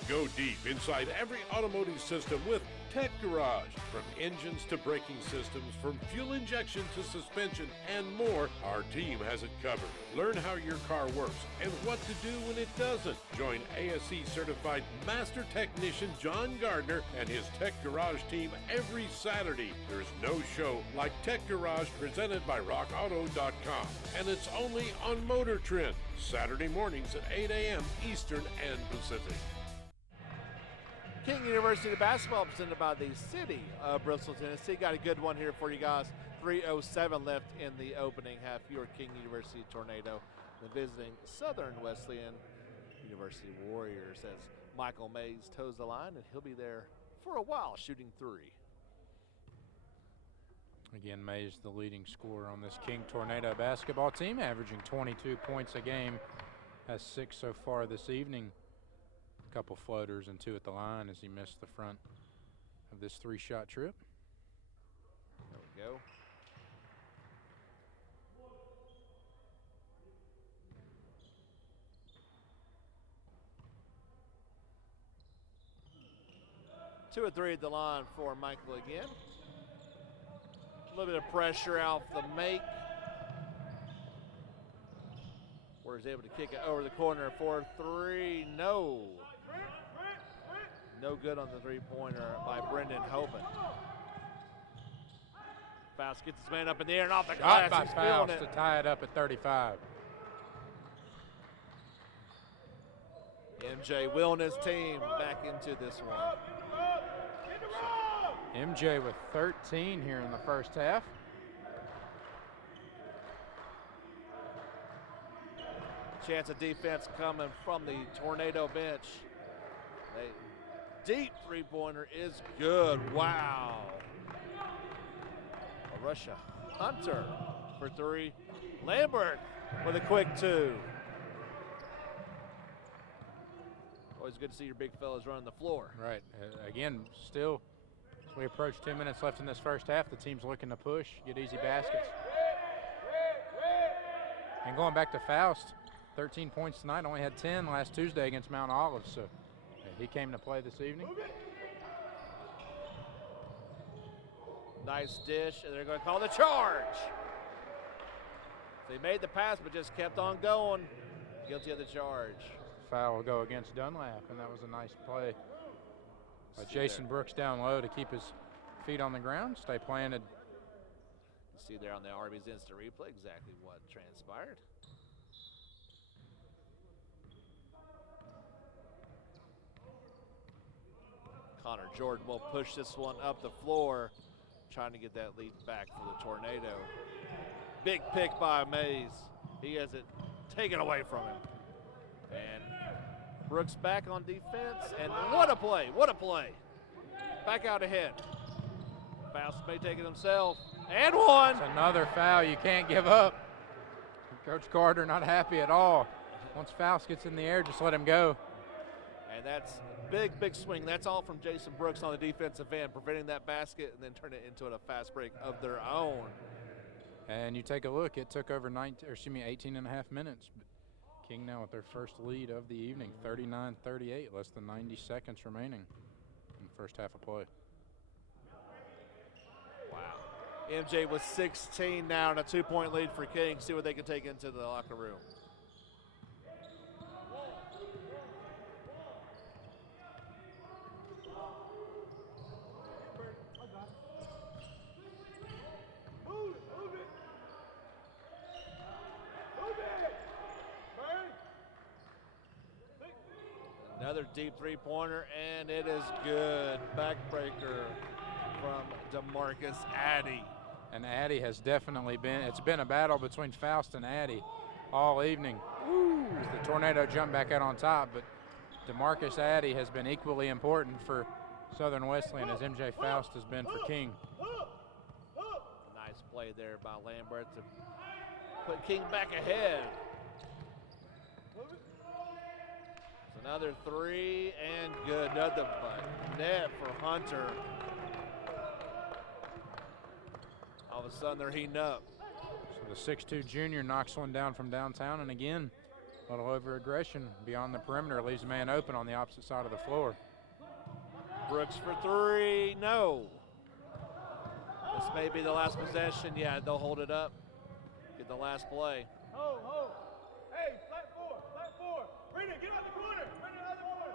Go deep inside every automotive system with Tech Garage. From engines to braking systems, from fuel injection to suspension and more, our team has it covered. Learn how your car works and what to do when it doesn't. Join ASE certified master technician John Gardner and his Tech Garage team every Saturday. There's no show like Tech Garage presented by RockAuto.com. And it's only on Motor Trend, Saturday mornings at 8 a.m. Eastern and Pacific. King University basketball presented by the City of Bristol, Tennessee. Got a good one here for you guys. 3:07 left in the opening half. Your King University Tornado, the visiting Southern Wesleyan University Warriors, as Michael Mays toes the line, and he'll be there for a while, shooting 3. Again, Mays the leading scorer on this King Tornado basketball team, averaging 22 points a game. Has 6 so far this evening. Couple floaters and 2 at the line as he missed the front of this 3-shot trip. There we go. Two or 3 at the line for Michael again. A little bit of pressure off the make. Where he's able to kick it over the corner for 3. No good on the 3-pointer by Brendan Hoban. Faust gets his man up in the air and off the glass. Shot by Faust to tie it up at 35. MJ Will and his team back into this one. MJ with 13 here in the first half. Chance of defense coming from the Tornado bench. Deep 3-pointer is good. Wow. Russia Hunter for 3. Lambert with a quick 2. Always good to see your big fellas running the floor. Right. Again, still, as we approach 10 minutes left in this first half, the team's looking to push, get easy baskets. And going back to Faust, 13 points tonight, only had 10 last Tuesday against Mount Olive, so he came to play this evening. Nice dish, and they're going to call the charge. They made the pass, but just kept on going. Guilty of the charge. Foul will go against Dunlap, and that was a nice play by Jason Brooks down low to keep his feet on the ground, stay planted. You see there on the Arby's instant replay exactly what transpired. Connor Jordan will push this one up the floor, trying to get that lead back for the Tornado. Big pick by Mays. He has it taken away from him. And Brooks back on defense, and what a play, what a play. Back out ahead. Faust may take it himself, and one. It's another foul you can't give up. Coach Carter not happy at all. Once Faust gets in the air, just let him go. And that's big swing. That's all from Jason Brooks on the defensive end, preventing that basket and then turn it into a fast break of their own. And you take a look, it took over 18 and a half minutes. King now with their first lead of the evening, 39-38, less than 90 seconds remaining in the first half of play. Wow. MJ with 16 now and a 2-point lead for King. See what they can take into the locker room. Another deep three-pointer, and it is good. Backbreaker from DeMarcus Addy. And Addy has definitely it's been a battle between Faust and Addy all evening. As the Tornado jumped back out on top, but DeMarcus Addy has been equally important for Southern Wesleyan as MJ Faust has been for King. Nice play there by Lambert to put King back ahead. It's another three and good. Another net for Hunter. All of a sudden they're heating up. So the 6'2 junior knocks one down from downtown, and again, a little over aggression beyond the perimeter, leaves a man open on the opposite side of the floor. Brooks for three, no. This may be the last possession. Yeah, they'll hold it up. Get the last play. Ho, ho. Hey, flat four. Brandon, get out the corner. Brandon, out the corner.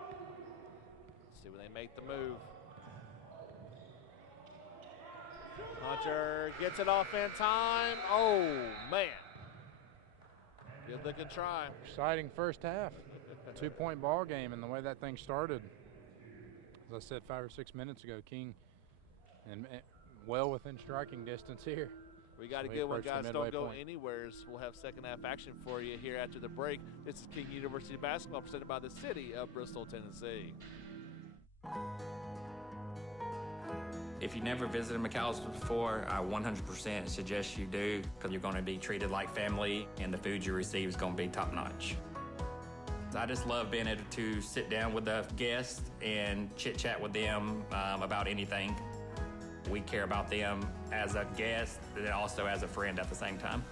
Let's see when they make the move. Hunter gets it off in time. Oh, man. Good looking try. Exciting first half. 2-point ball game, and the way that thing started, as I said 5 or 6 minutes ago, King and well within striking distance here. We got a good one, guys. Don't go anywhere. We'll have second half action for you here after the break. This is King University basketball presented by the city of Bristol, Tennessee. If you've never visited McAllister before, I 100% suggest you do, because you're going to be treated like family and the food you receive is going to be top notch. I just love being able to sit down with the guests and chit chat with them about anything. We care about them as a guest and also as a friend at the same time.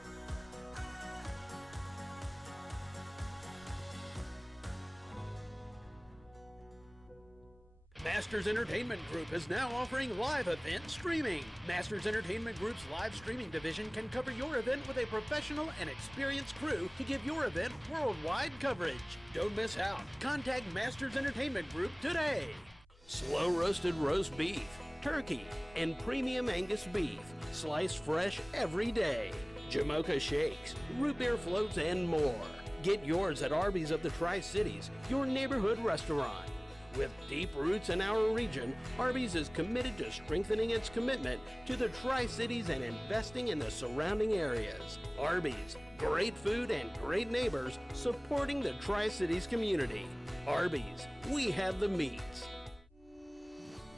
Masters Entertainment Group is now offering live event streaming. Masters Entertainment Group's live streaming division can cover your event with a professional and experienced crew to give your event worldwide coverage. Don't miss out. Contact Masters Entertainment Group today. Slow roasted roast beef, turkey, and premium Angus beef, sliced fresh every day. Jamocha shakes, root beer floats, and more. Get yours at Arby's of the Tri-Cities, your neighborhood restaurant. With deep roots in our region, Arby's is committed to strengthening its commitment to the Tri-Cities and investing in the surrounding areas. Arby's, great food and great neighbors supporting the Tri-Cities community. Arby's, we have the meats.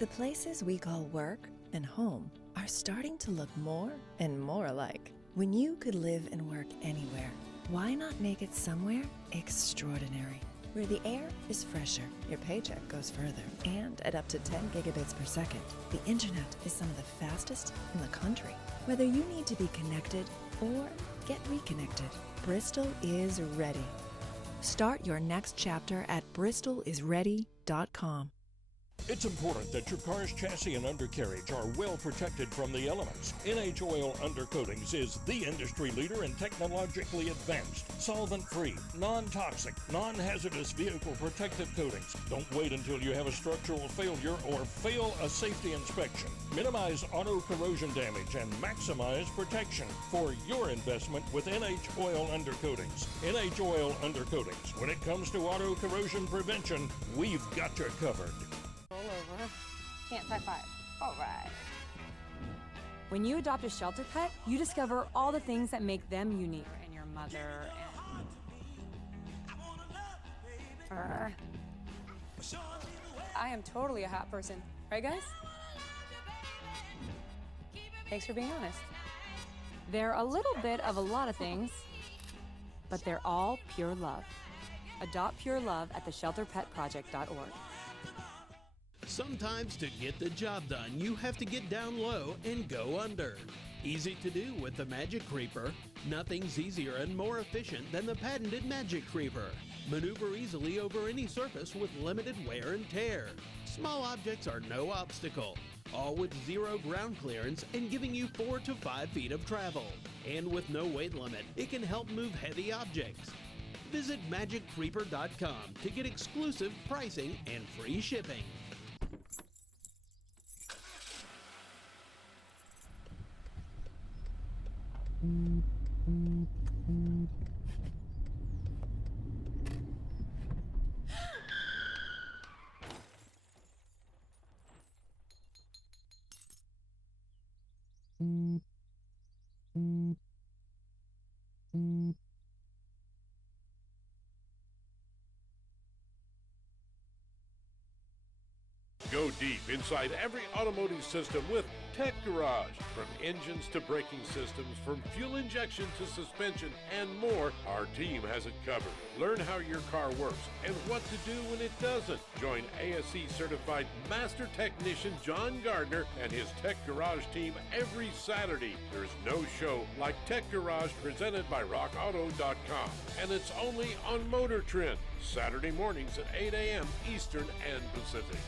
The places we call work and home are starting to look more and more alike. When you could live and work anywhere, why not make it somewhere extraordinary? Where the air is fresher, your paycheck goes further, and at up to 10 gigabits per second, the internet is some of the fastest in the country. Whether you need to be connected or get reconnected, Bristol is ready. Start your next chapter at bristolisready.com. It's important that your car's chassis and undercarriage are well protected from the elements. NH Oil Undercoatings is the industry leader in technologically advanced, solvent-free, non-toxic, non-hazardous vehicle protective coatings. Don't wait until you have a structural failure or fail a safety inspection. Minimize auto corrosion damage and maximize protection for your investment with NH Oil Undercoatings. NH Oil Undercoatings. When it comes to auto corrosion prevention, we've got you covered. Over. Chance high five. All right. When you adopt a shelter pet, you discover all the things that make them unique. And your mother and I am totally a hot person. Right, guys? Thanks for being honest. They're a little bit of a lot of things, but they're all pure love. Adopt pure love at theshelterpetproject.org. Sometimes to get the job done, you have to get down low and go under. Easy to do with the Magic Creeper. Nothing's easier and more efficient than the patented Magic Creeper. Maneuver easily over any surface with limited wear and tear. Small objects are no obstacle. All with zero ground clearance and giving you 4 to 5 feet of travel. And with no weight limit, it can help move heavy objects. Visit MagicCreeper.com to get exclusive pricing and free shipping. inside every automotive system with Tech Garage. From engines to braking systems, from fuel injection to suspension and more, our team has it covered. Learn how your car works and what to do when it doesn't. Join ASE certified master technician John Gardner and his Tech Garage team every Saturday. There's no show like Tech Garage presented by RockAuto.com. And it's only on Motor Trend, Saturday mornings at 8 a.m. Eastern and Pacific.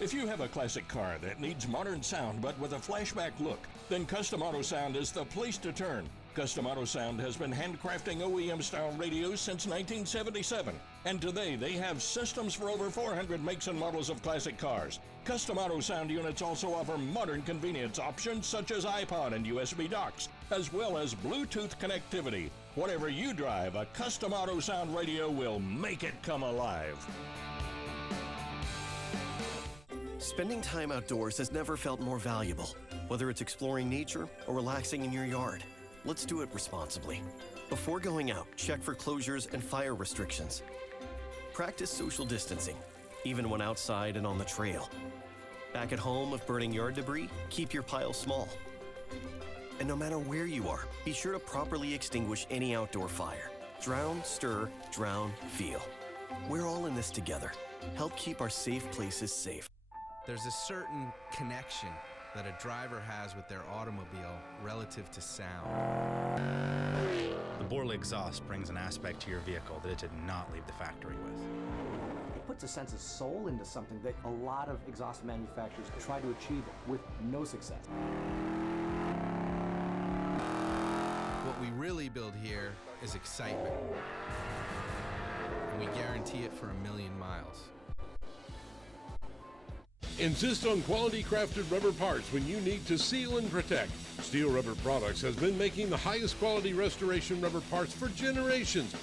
If you have a classic car that needs modern sound but with a flashback look, then Custom Auto Sound is the place to turn. Custom Auto Sound has been handcrafting OEM-style radios since 1977, and today they have systems for over 400 makes and models of classic cars. Custom Auto Sound units also offer modern convenience options such as iPod and USB docks, as well as Bluetooth connectivity. Whatever you drive, a Custom Auto Sound radio will make it come alive. Spending time outdoors has never felt more valuable, whether it's exploring nature or relaxing in your yard. Let's do it responsibly. Before going out, check for closures and fire restrictions. Practice social distancing, even when outside and on the trail. Back at home, if burning yard debris, keep your pile small. And no matter where you are, be sure to properly extinguish any outdoor fire. Drown, stir, drown, feel. We're all in this together. Help keep our safe places safe. There's a certain connection that a driver has with their automobile relative to sound. The Borle exhaust brings an aspect to your vehicle that it did not leave the factory with. It puts a sense of soul into something that a lot of exhaust manufacturers try to achieve with no success. What we really build here is excitement, and we guarantee it for 1,000,000 miles. Insist on quality crafted rubber parts when you need to seal and protect. Steel Rubber Products has been making the highest quality restoration rubber parts for generations.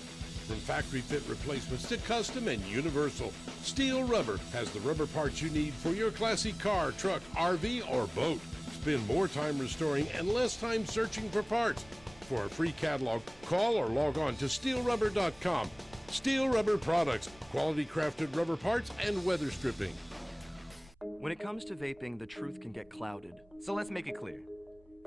From factory fit replacements to custom and universal, Steel Rubber has the rubber parts you need for your classic car, truck, RV, or boat. Spend more time restoring and less time searching for parts. For a free catalog, call or log on to steelrubber.com. Steel Rubber Products, quality crafted rubber parts and weather stripping. When it comes to vaping, the truth can get clouded. So let's make it clear.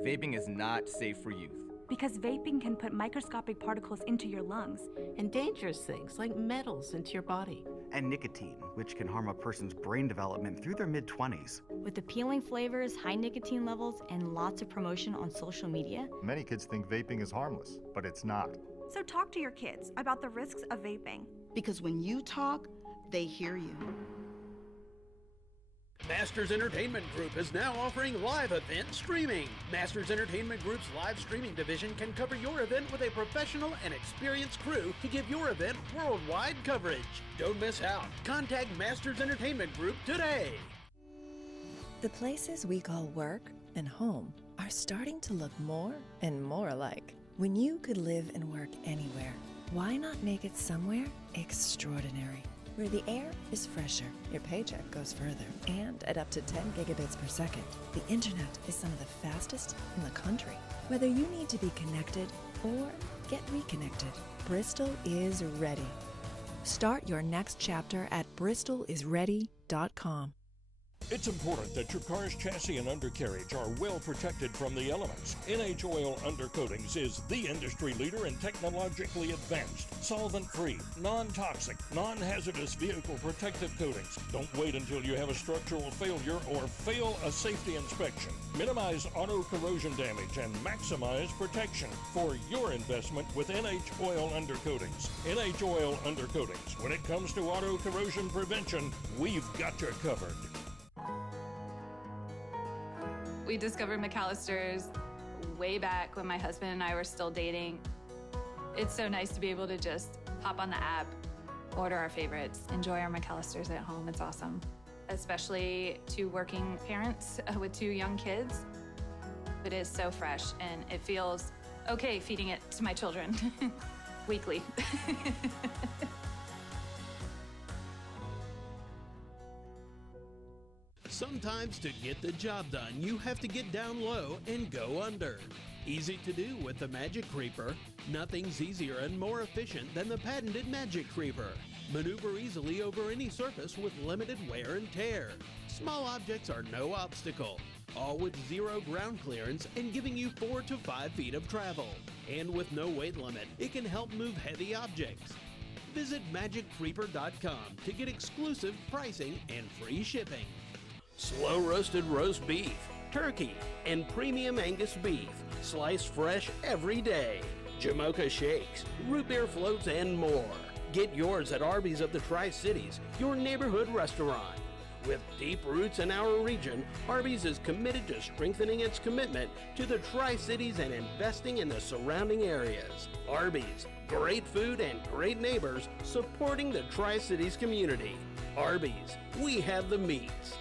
Vaping is not safe for youth. Because vaping can put microscopic particles into your lungs. And dangerous things like metals into your body. And nicotine, which can harm a person's brain development through their mid-20s. With appealing flavors, high nicotine levels, and lots of promotion on social media, many kids think vaping is harmless, but it's not. So talk to your kids about the risks of vaping. Because when you talk, they hear you. Masters Entertainment Group is now offering live event streaming. Masters Entertainment Group's live streaming division can cover your event with a professional and experienced crew to give your event worldwide coverage. Don't miss out. Contact Masters Entertainment Group today. The places we call work and home are starting to look more and more alike. When you could live and work anywhere, why not make it somewhere extraordinary? Where the air is fresher, your paycheck goes further, and at up to 10 gigabits per second, the internet is some of the fastest in the country. Whether you need to be connected or get reconnected, Bristol is ready. Start your next chapter at bristolisready.com. It's important that your car's chassis and undercarriage are well protected from the elements. NH Oil Undercoatings is the industry leader in technologically advanced, solvent-free, non-toxic, non-hazardous vehicle protective coatings. Don't wait until you have a structural failure or fail a safety inspection. Minimize auto corrosion damage and maximize protection for your investment with NH Oil Undercoatings. NH Oil Undercoatings. When it comes to auto corrosion prevention, we've got you covered. We discovered McAllister's way back when my husband and I were still dating. It's so nice to be able to just pop on the app, order our favorites, enjoy our McAllisters at home. It's awesome. Especially to working parents with 2 young kids. It is so fresh and it feels okay feeding it to my children weekly. Sometimes to get the job done, you have to get down low and go under. Easy to do with the Magic Creeper. Nothing's easier and more efficient than the patented Magic Creeper. Maneuver easily over any surface with limited wear and tear. Small objects are no obstacle. All with zero ground clearance and giving you 4 to 5 feet of travel. And with no weight limit, it can help move heavy objects. Visit MagicCreeper.com to get exclusive pricing and free shipping. Slow roasted roast beef, turkey, and premium Angus beef, sliced fresh every day. Jamocha shakes, root beer floats, and more. Get yours at Arby's of the Tri-Cities, your neighborhood restaurant. With deep roots in our region, Arby's is committed to strengthening its commitment to the Tri-Cities and investing in the surrounding areas. Arby's, great food and great neighbors supporting the Tri-Cities community. Arby's, we have the meats.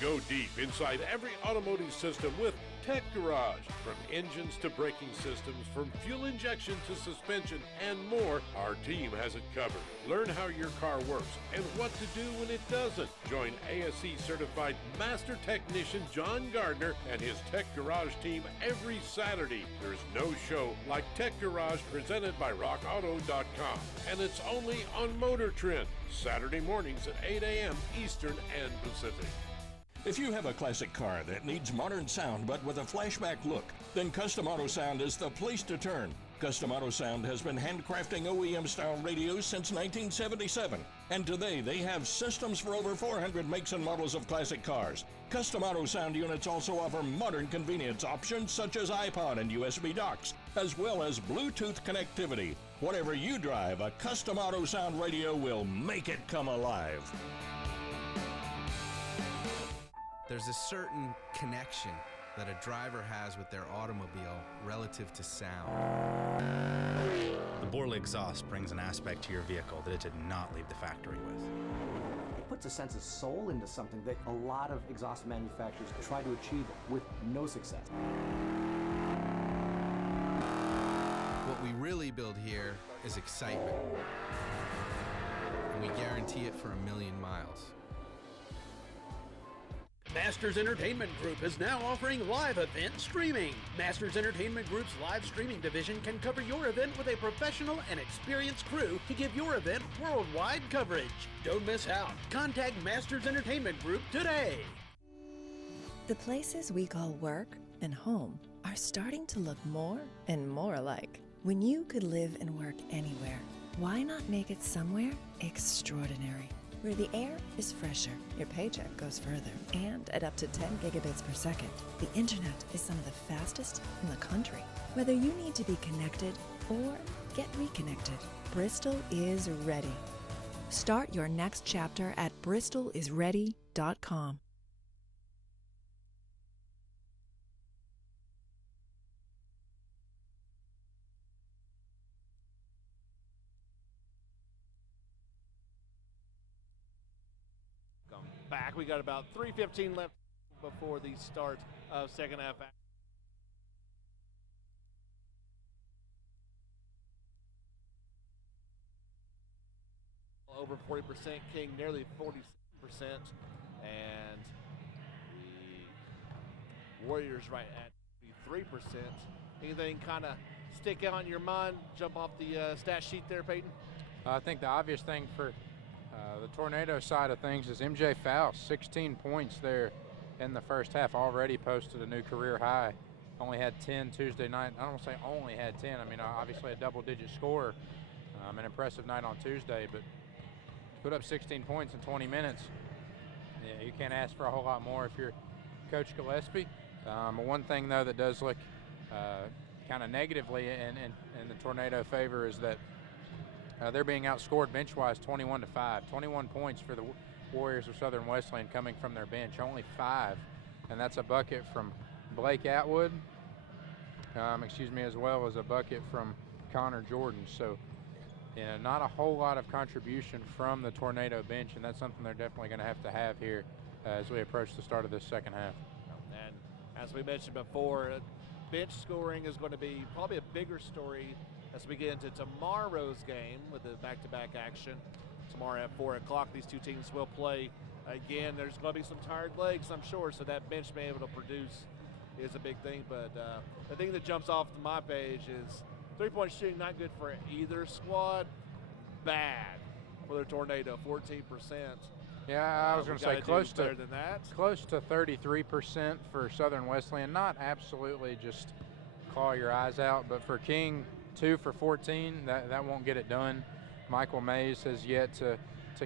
Go deep inside every automotive system with Tech Garage. From engines to braking systems, from fuel injection to suspension and more, our team has it covered. Learn how your car works and what to do when it doesn't. Join ASE certified master technician John Gardner and his Tech Garage team every Saturday. There's no show like Tech Garage presented by RockAuto.com. And it's only on Motor Trend, Saturday mornings at 8 a.m. Eastern and Pacific. If you have a classic car that needs modern sound but with a flashback look, then Custom Auto Sound is the place to turn. Custom Auto Sound has been handcrafting OEM-style radios since 1977, and today they have systems for over 400 makes and models of classic cars. Custom Auto Sound units also offer modern convenience options such as iPod and USB docks, as well as Bluetooth connectivity. Whatever you drive, a Custom Auto Sound radio will make it come alive. There's a certain connection that a driver has with their automobile relative to sound. The Borley exhaust brings an aspect to your vehicle that it did not leave the factory with. It puts a sense of soul into something that a lot of exhaust manufacturers try to achieve with no success. What we really build here is excitement, and we guarantee it for 1,000,000 miles. Masters Entertainment Group is now offering live event streaming. Masters Entertainment Group's live streaming division can cover your event with a professional and experienced crew to give your event worldwide coverage. Don't miss out. Contact Masters Entertainment Group today. The places we call work and home are starting to look more and more alike. When you could live and work anywhere, why not make it somewhere extraordinary? Where the air is fresher, your paycheck goes further, and at up to 10 gigabits per second, the internet is some of the fastest in the country. Whether you need to be connected or get reconnected, Bristol is ready. Start your next chapter at bristolisready.com. Back. We got about 3:15 left before the start of second half. Over 40%, King nearly 40%, and the Warriors right at 3%. Anything kind of stick out in your mind, jump off the stat sheet there, Peyton? I think the obvious thing for the Tornado side of things is MJ Faust, 16 points there in the first half, already posted a new career high. Only had 10 Tuesday night. I don't want to say only had 10. I mean, obviously a double-digit scorer. An impressive night on Tuesday, but put up 16 points in 20 minutes. Yeah, you can't ask for a whole lot more if you're Coach Gillespie. One thing, though, that does look kind of negatively in the Tornado favor is that they're being outscored bench-wise 21-5. 21 points for the Warriors of Southern Wesleyan coming from their bench, only 5. And that's a bucket from Blake Atwood, as well as a bucket from Connor Jordan. So, not a whole lot of contribution from the Tornado bench, and that's something they're definitely going to have here as we approach the start of this second half. And as we mentioned before, bench scoring is going to be probably a bigger story as we get into tomorrow's game with the back-to-back action. Tomorrow at 4 o'clock, these two teams will play again. There's going to be some tired legs, I'm sure, so that bench may be able to produce is a big thing. But the thing that jumps off to my page is three-point shooting not good for either squad. Bad for the Tornado, 14%. Yeah, I was going to say close to better than that. Close to 33% for Southern Wesleyan. Not absolutely just claw your eyes out, but for King, 2 for 14, that won't get it done. Michael Mays has yet to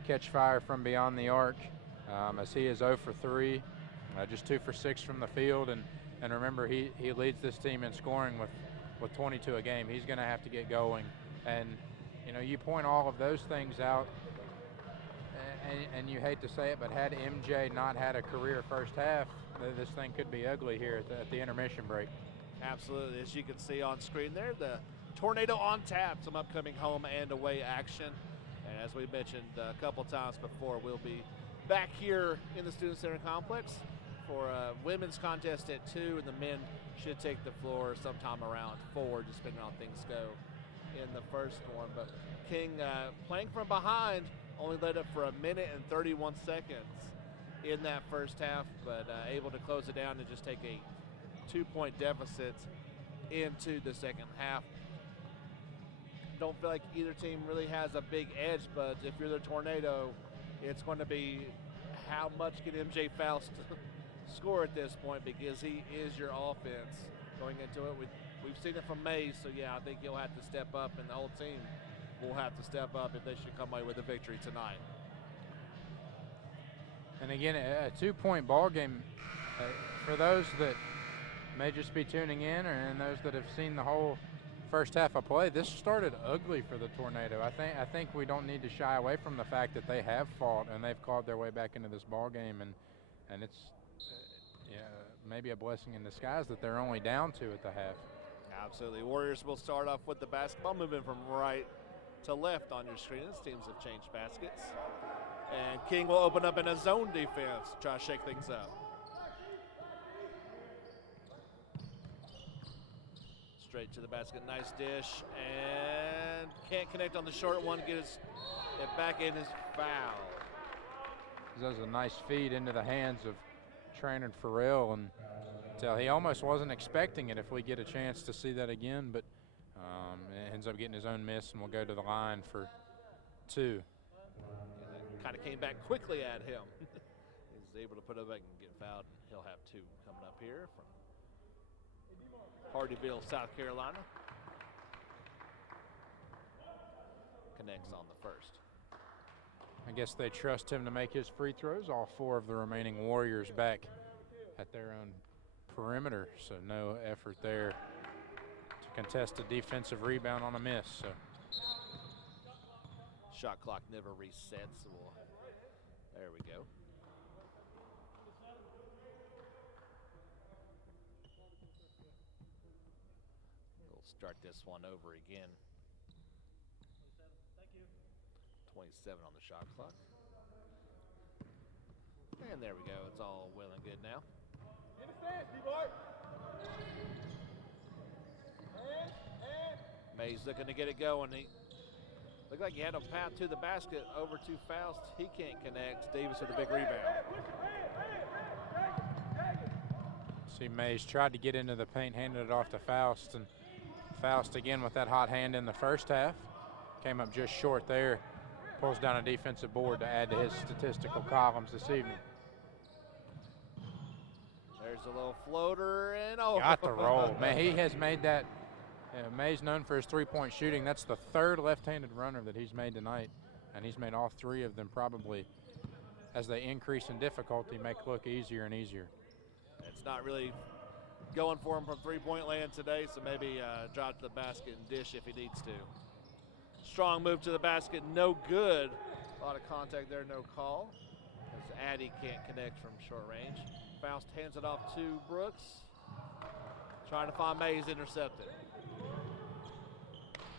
catch fire from beyond the arc, as he is 0 for 3, just 2 for 6 from the field. And remember, he leads this team in scoring with 22 a game. He's going to have to get going. And, you know, you point all of those things out, and you hate to say it, but had MJ not had a career first half, this thing could be ugly here at the intermission break. Absolutely. As you can see on screen there, the Tornado on tap, some upcoming home and away action. And as we mentioned a couple times before, we'll be back here in the Student Center Complex for a women's contest at 2, and the men should take the floor sometime around 4, just depending on how things go in the first one. But King playing from behind, only led up for 1 minute and 31 seconds in that first half, but able to close it down and just take a 2-point deficit into the second half. Don't feel like either team really has a big edge, but if you're the Tornado, it's going to be how much can MJ Faust score at this point, because he is your offense going into it. We've seen it from Mays, so yeah, I think he'll have to step up, and the whole team will have to step up if they should come away with a victory tonight. And again, a 2-point ball game. For those that may just be tuning in, and those that have seen the whole first half of play, this started ugly for the Tornado. I think we don't need to shy away from the fact that they have fought and they've clawed their way back into this ball game, and it's maybe a blessing in disguise that they're only down 2 at the half. Absolutely. Warriors will start off with the basketball, moving from right to left on your screen. These teams have changed baskets. And King will open up in a zone defense, try to shake things up. Straight to the basket, nice dish, and can't connect on the short one, get it back in, his foul. This is a nice feed into the hands of Traynard Farrell, and he almost wasn't expecting it if we get a chance to see that again, but it ends up getting his own miss, and we'll go to the line for 2. Kind of came back quickly at him. He's able to put it back and get fouled, and he'll have 2 coming up here from Hardyville, South Carolina. Connects on the first. I guess they trust him to make his free throws. All 4 of the remaining Warriors back at their own perimeter, so no effort there to contest a defensive rebound on a miss. So shot clock never resets. So there we go. We'll start this one over again. 27 on the shot clock. And there we go. It's all well and good now. Mays looking to get it going. He looked like he had a path to the basket over to Faust. He can't connect. Davis with a big rebound. See, Mays tried to get into the paint, handed it off to Faust, and Faust again with that hot hand in the first half. Came up just short there. Pulls down a defensive board to add to his statistical columns this evening. There's a little floater, and got the roll. Man, he has made that. Mays known for his 3-point shooting. That's the 3rd left-handed runner that he's made tonight, and he's made all 3 of them probably, as they increase in difficulty, make look easier and easier. It's not really going for him from 3-point land today, so maybe drop to the basket and dish if he needs to. Strong move to the basket, no good. A lot of contact there, no call, as Addy can't connect from short range. Faust hands it off to Brooks. Trying to find Mays, intercepted.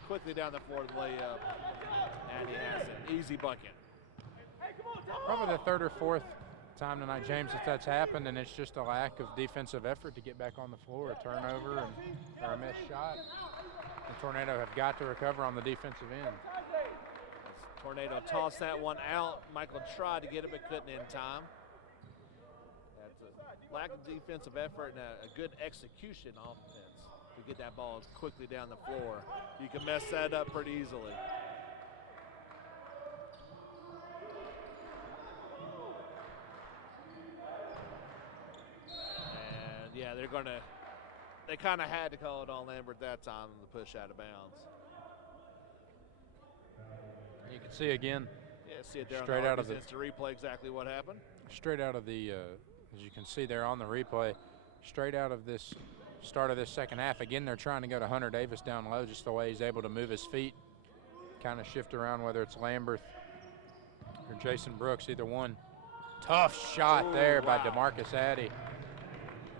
Quickly down the floor to the layup. Addy has an easy bucket. Probably the 3rd or 4th time tonight, James, that that's happened, and it's just a lack of defensive effort to get back on the floor. A turnover or a missed shot. The Tornado have got to recover on the defensive end. As Tornado tossed that one out. Michael tried to get it but couldn't in time. That's lack of defensive effort and a good execution offense to get that ball quickly down the floor. You can mess that up pretty easily. And yeah, they kind of had to call it on Lambert that time to push out of bounds. You can see again. Yeah, see it there straight on the out of the instant replay exactly what happened. Straight out of the, as you can see there on the replay, straight out of this start of this second half. Again, they're trying to go to Hunter Davis down low, just the way he's able to move his feet, kind of shift around, whether it's Lambert or Jason Brooks, either one. Tough shot there by DeMarcus Addy.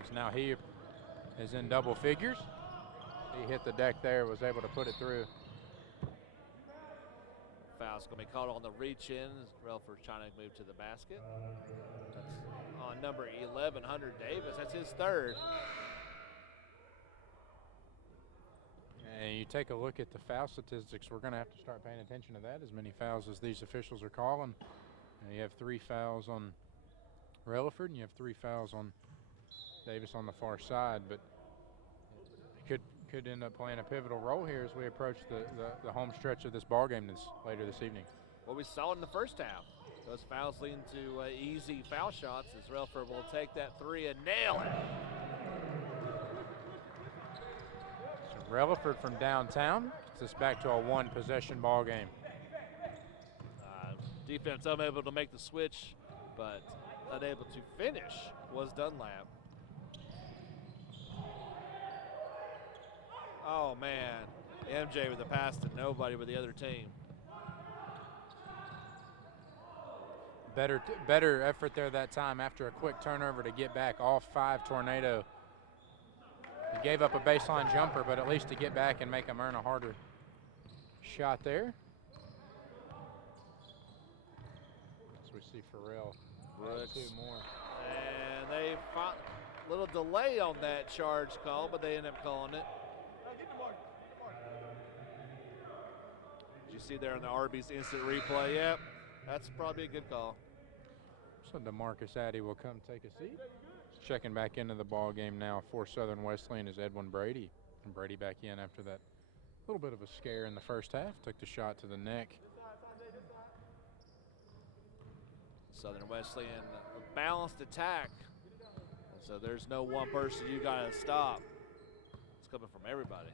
As now he is in double figures. He hit the deck there, was able to put it through. Foul's going to be called on the reach-in. Relford's trying to move to the basket. That's on number 11, Hunter Davis. That's his third. And you take a look at the foul statistics, we're going to have to start paying attention to that, as many fouls as these officials are calling. And you have 3 fouls on Relaford, and you have 3 fouls on Davis on the far side, but it could end up playing a pivotal role here as we approach the home stretch of this ball game later this evening. What we saw in the first half, those fouls leading to easy foul shots as Relford will take that 3 and nail it. So Relaford from downtown gets us back to a 1-possession ball game. Defense unable to make the switch, but unable to finish was Dunlap. Oh man, MJ with the pass to nobody with the other team. Better effort there that time after a quick turnover to get back off 5 Tornado. He gave up a baseline jumper, but at least to get back and make him earn a harder shot there. As we see Farrell Brooks. 2 more. And they found a little delay on that charge call, but they end up calling it. Did you see there in the Arby's instant replay? Yep, that's probably a good call. So DeMarcus Addy will come take a seat. Checking back into the ball game now for Southern Wesleyan is Edwin Brady. And Brady back in after that little bit of a scare in the first half. Took the shot to the neck. Southern Wesleyan, a balanced attack. And so there's no one person you got to stop. It's coming from everybody.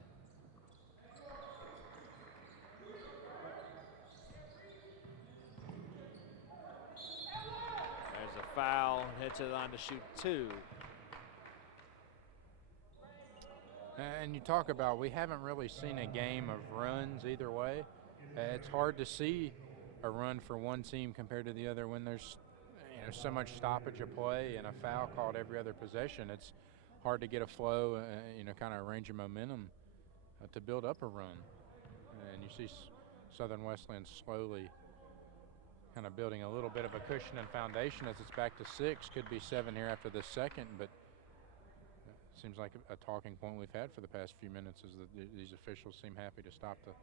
There's a foul, head to the line to shoot 2. And you talk about, we haven't really seen a game of runs either way. It's hard to see a run for one team compared to the other when there's so much stoppage of play and a foul called every other possession. It's hard to get a flow, kind of a range of momentum to build up a run. And you see Southern Wesleyan slowly kind of building a little bit of a cushion and foundation as it's back to 6. Could be 7 here after the second, but seems like a talking point we've had for the past few minutes is that these officials seem happy to stop the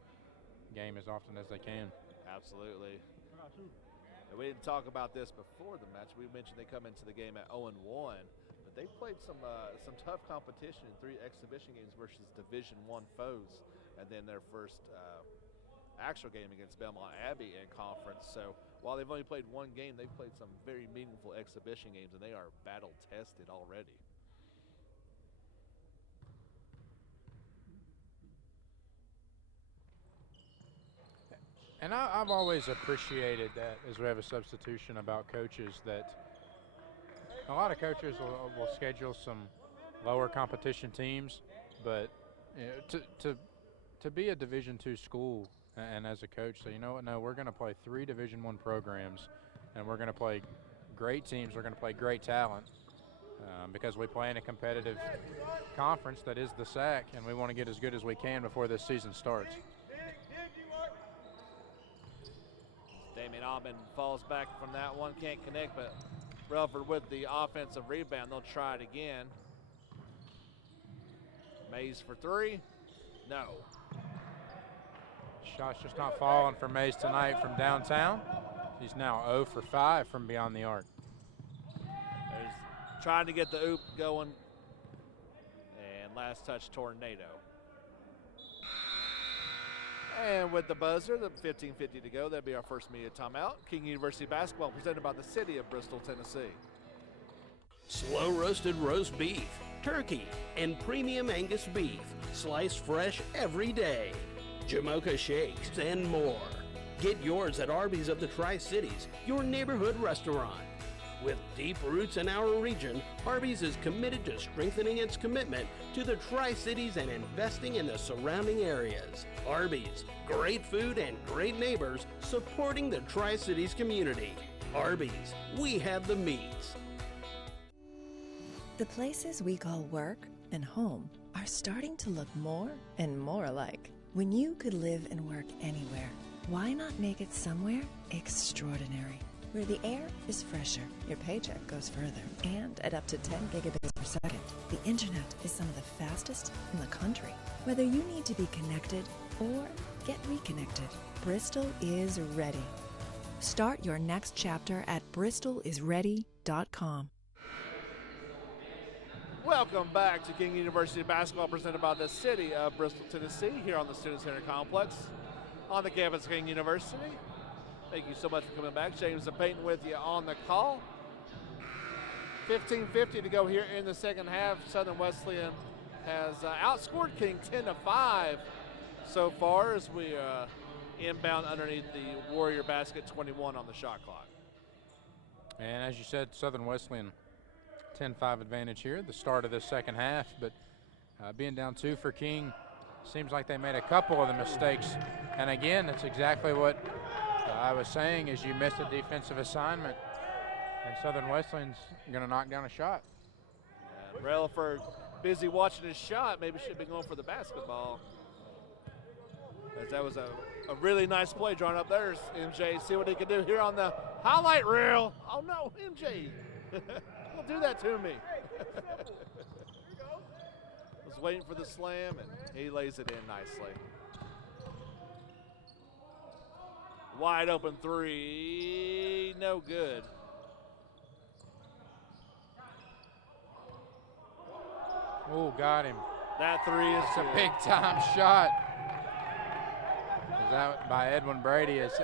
game as often as they can. Absolutely. And we didn't talk about this before the match. We mentioned they come into the game at 0-1, but they played some tough competition in 3 exhibition games versus Division I foes, and then their first actual game against Belmont Abbey in conference. So while they've only played 1 game, they've played some very meaningful exhibition games, and they are battle tested already. And I've always appreciated that as we have a substitution about coaches, that a lot of coaches will schedule some lower competition teams, but to be a Division II school and as a coach say, you know what, no, we're going to play 3 Division I programs and we're going to play great teams, we're going to play great talent because we play in a competitive conference that is the SAC, and we want to get as good as we can before this season starts. Damian Aubin falls back from that one, can't connect, but Relford with the offensive rebound. They'll try it again. Mays for 3, no. Shot's just not falling for Mays tonight from downtown. He's now 0 for 5 from beyond the arc. There's trying to get the oop going. And last touch, Tornado. And with the buzzer, the 15:50 to go, that'll be our first media timeout. King University basketball presented by the city of Bristol, Tennessee. Slow roasted roast beef, turkey, and premium Angus beef, sliced fresh every day. Jamocha shakes and more. Get yours at Arby's of the Tri-Cities, your neighborhood restaurant. With deep roots in our region, Arby's is committed to strengthening its commitment to the Tri-Cities and investing in the surrounding areas. Arby's, great food and great neighbors supporting the Tri-Cities community. Arby's, we have the meats. The places we call work and home are starting to look more and more alike. When you could live and work anywhere, why not make it somewhere extraordinary? Where the air is fresher, your paycheck goes further, and at up to 10 gigabits per second, the internet is some of the fastest in the country. Whether you need to be connected or get reconnected, Bristol is ready. Start your next chapter at bristolisready.com. Welcome back to King University basketball presented by the city of Bristol, Tennessee, here on the Student Center Complex on the campus of King University. Thank you so much for coming back. James and Peyton with you on the call. 15:50 to go here in the second half. Southern Wesleyan has outscored King 10-5 so far as we inbound underneath the Warrior basket, 21 on the shot clock. And as you said, Southern Wesleyan 10-5 advantage here at the start of this second half, but being down 2 for King, seems like they made a couple of the mistakes. And again, that's exactly what I was saying, is you miss a defensive assignment and Southern Wesleyan's going to knock down a shot. And Relaford busy watching his shot, maybe should have been going for the basketball. As that was a really nice play drawn up there. MJ, see what he can do here on the highlight reel. Oh no, MJ. Don't do that to me. Was waiting for the slam, and he lays it in nicely. Wide open three, no good. Oh, got him. That three is a big time shot. Is that by Edwin Brady as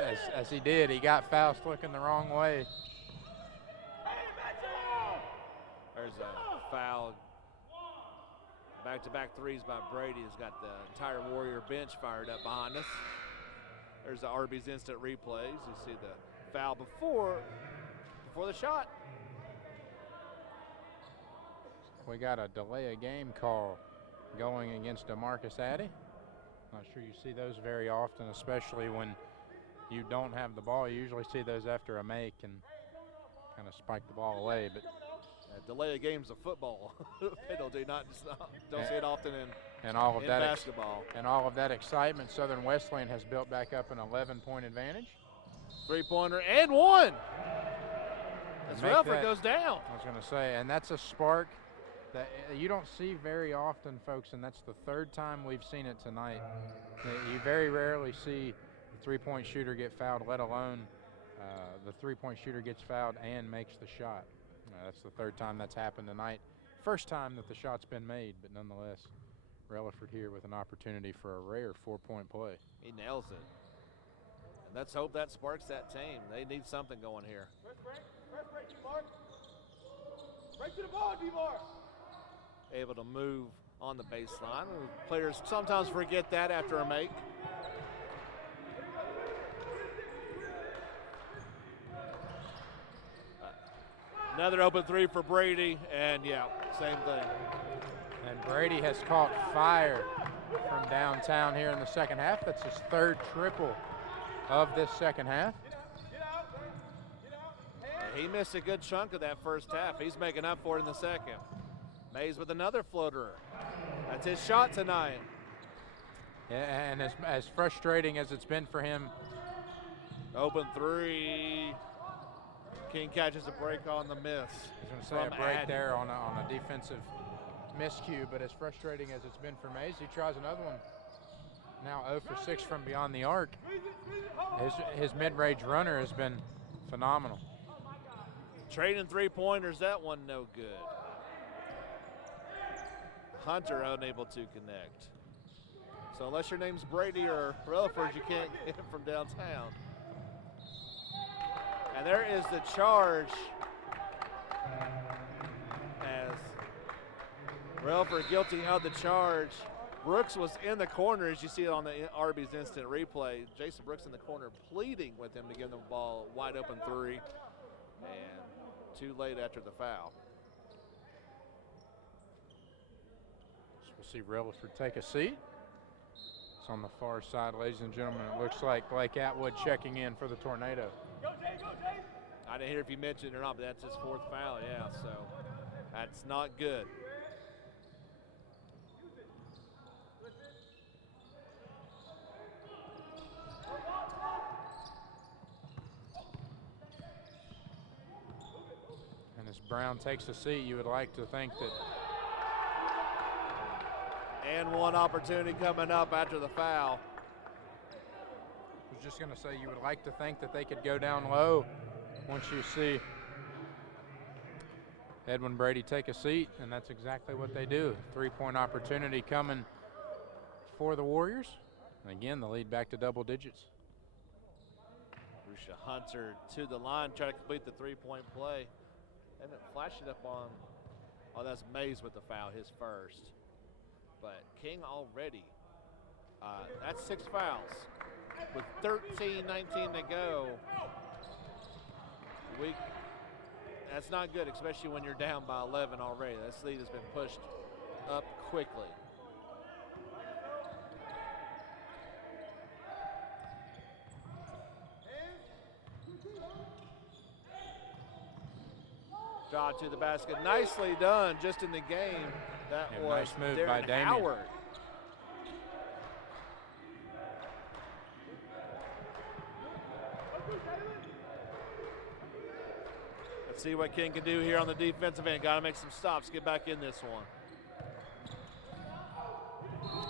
he did. He got fouled looking the wrong way. There's a foul. Back-to-back threes by Brady has got the entire Warrior bench fired up behind us. There's the Arby's instant replays. You see the foul before the shot. We got a delay of game call going against DeMarcus Addy. Not sure you see those very often, especially when you don't have the ball. You usually see those after a make and kind of spike the ball away. But delay of games of football penalty, don't see it often in basketball. And all of that excitement, Southern Wesleyan has built back up an 11-point advantage. Three-pointer and one. As Relaford goes down. I was going to say, and that's a spark that you don't see very often, folks, and that's the third time we've seen it tonight. You very rarely see the three-point shooter get fouled, let alone the three-point shooter gets fouled and makes the shot. That's the third time that's happened tonight. First time that the shot's been made, but nonetheless, Relaford here with an opportunity for a rare 4-point play. He nails it. And let's hope that sparks that team. They need something going here. Break, D-Mark. Break to the ball, D-Mark. Able to move on the baseline. Players sometimes forget that after a make. Another open three for Brady, and yeah, same thing. And Brady has caught fire from downtown here in the second half. That's his third triple of this second half. He missed a good chunk of that first half. He's making up for it in the second. Mays with another floater. That's his shot tonight. Yeah, and as frustrating as it's been for him. Open three. King catches a break on the miss. I was going to say a break there on a defensive miscue, but as frustrating as it's been for Mays, he tries another one. Now 0 for 6 from beyond the arc. His mid-range runner has been phenomenal. Trading three-pointers, that one no good. Hunter unable to connect. So unless your name's Brady or Relaford, you can't get it from downtown. And there is the charge as Relaford guilty of the charge. Brooks was in the corner, as you see it on the Arby's instant replay. Jason Brooks in the corner pleading with him to give them the ball, wide open three, and too late after the foul. So we'll see Relaford take a seat. It's on the far side, ladies and gentlemen. It looks like Blake Atwood checking in for the Tornado. I didn't hear if you mentioned it or not, but that's his fourth foul, yeah, so that's not good. And as Brown takes a seat, you would like to think that. And one opportunity coming up after the foul. I was just going to say, you would like to think that they could go down low once you see Edwin Brady take a seat, and that's exactly what they do. Three-point opportunity coming for the Warriors. And again, the lead back to double digits. Rusha Hunter to the line, try to complete the three-point play. And it flashed it up on, oh, that's Mays with the foul, his first. But King already, that's 6 fouls. With 13-19 to go, that's not good, especially when you're down by 11 already. This lead has been pushed up quickly. Draw to the basket, nicely done, just in the game. That was nice move Darren by Damien. Howard. Let's see what King can do here on the defensive end. Got to make some stops, get back in this one.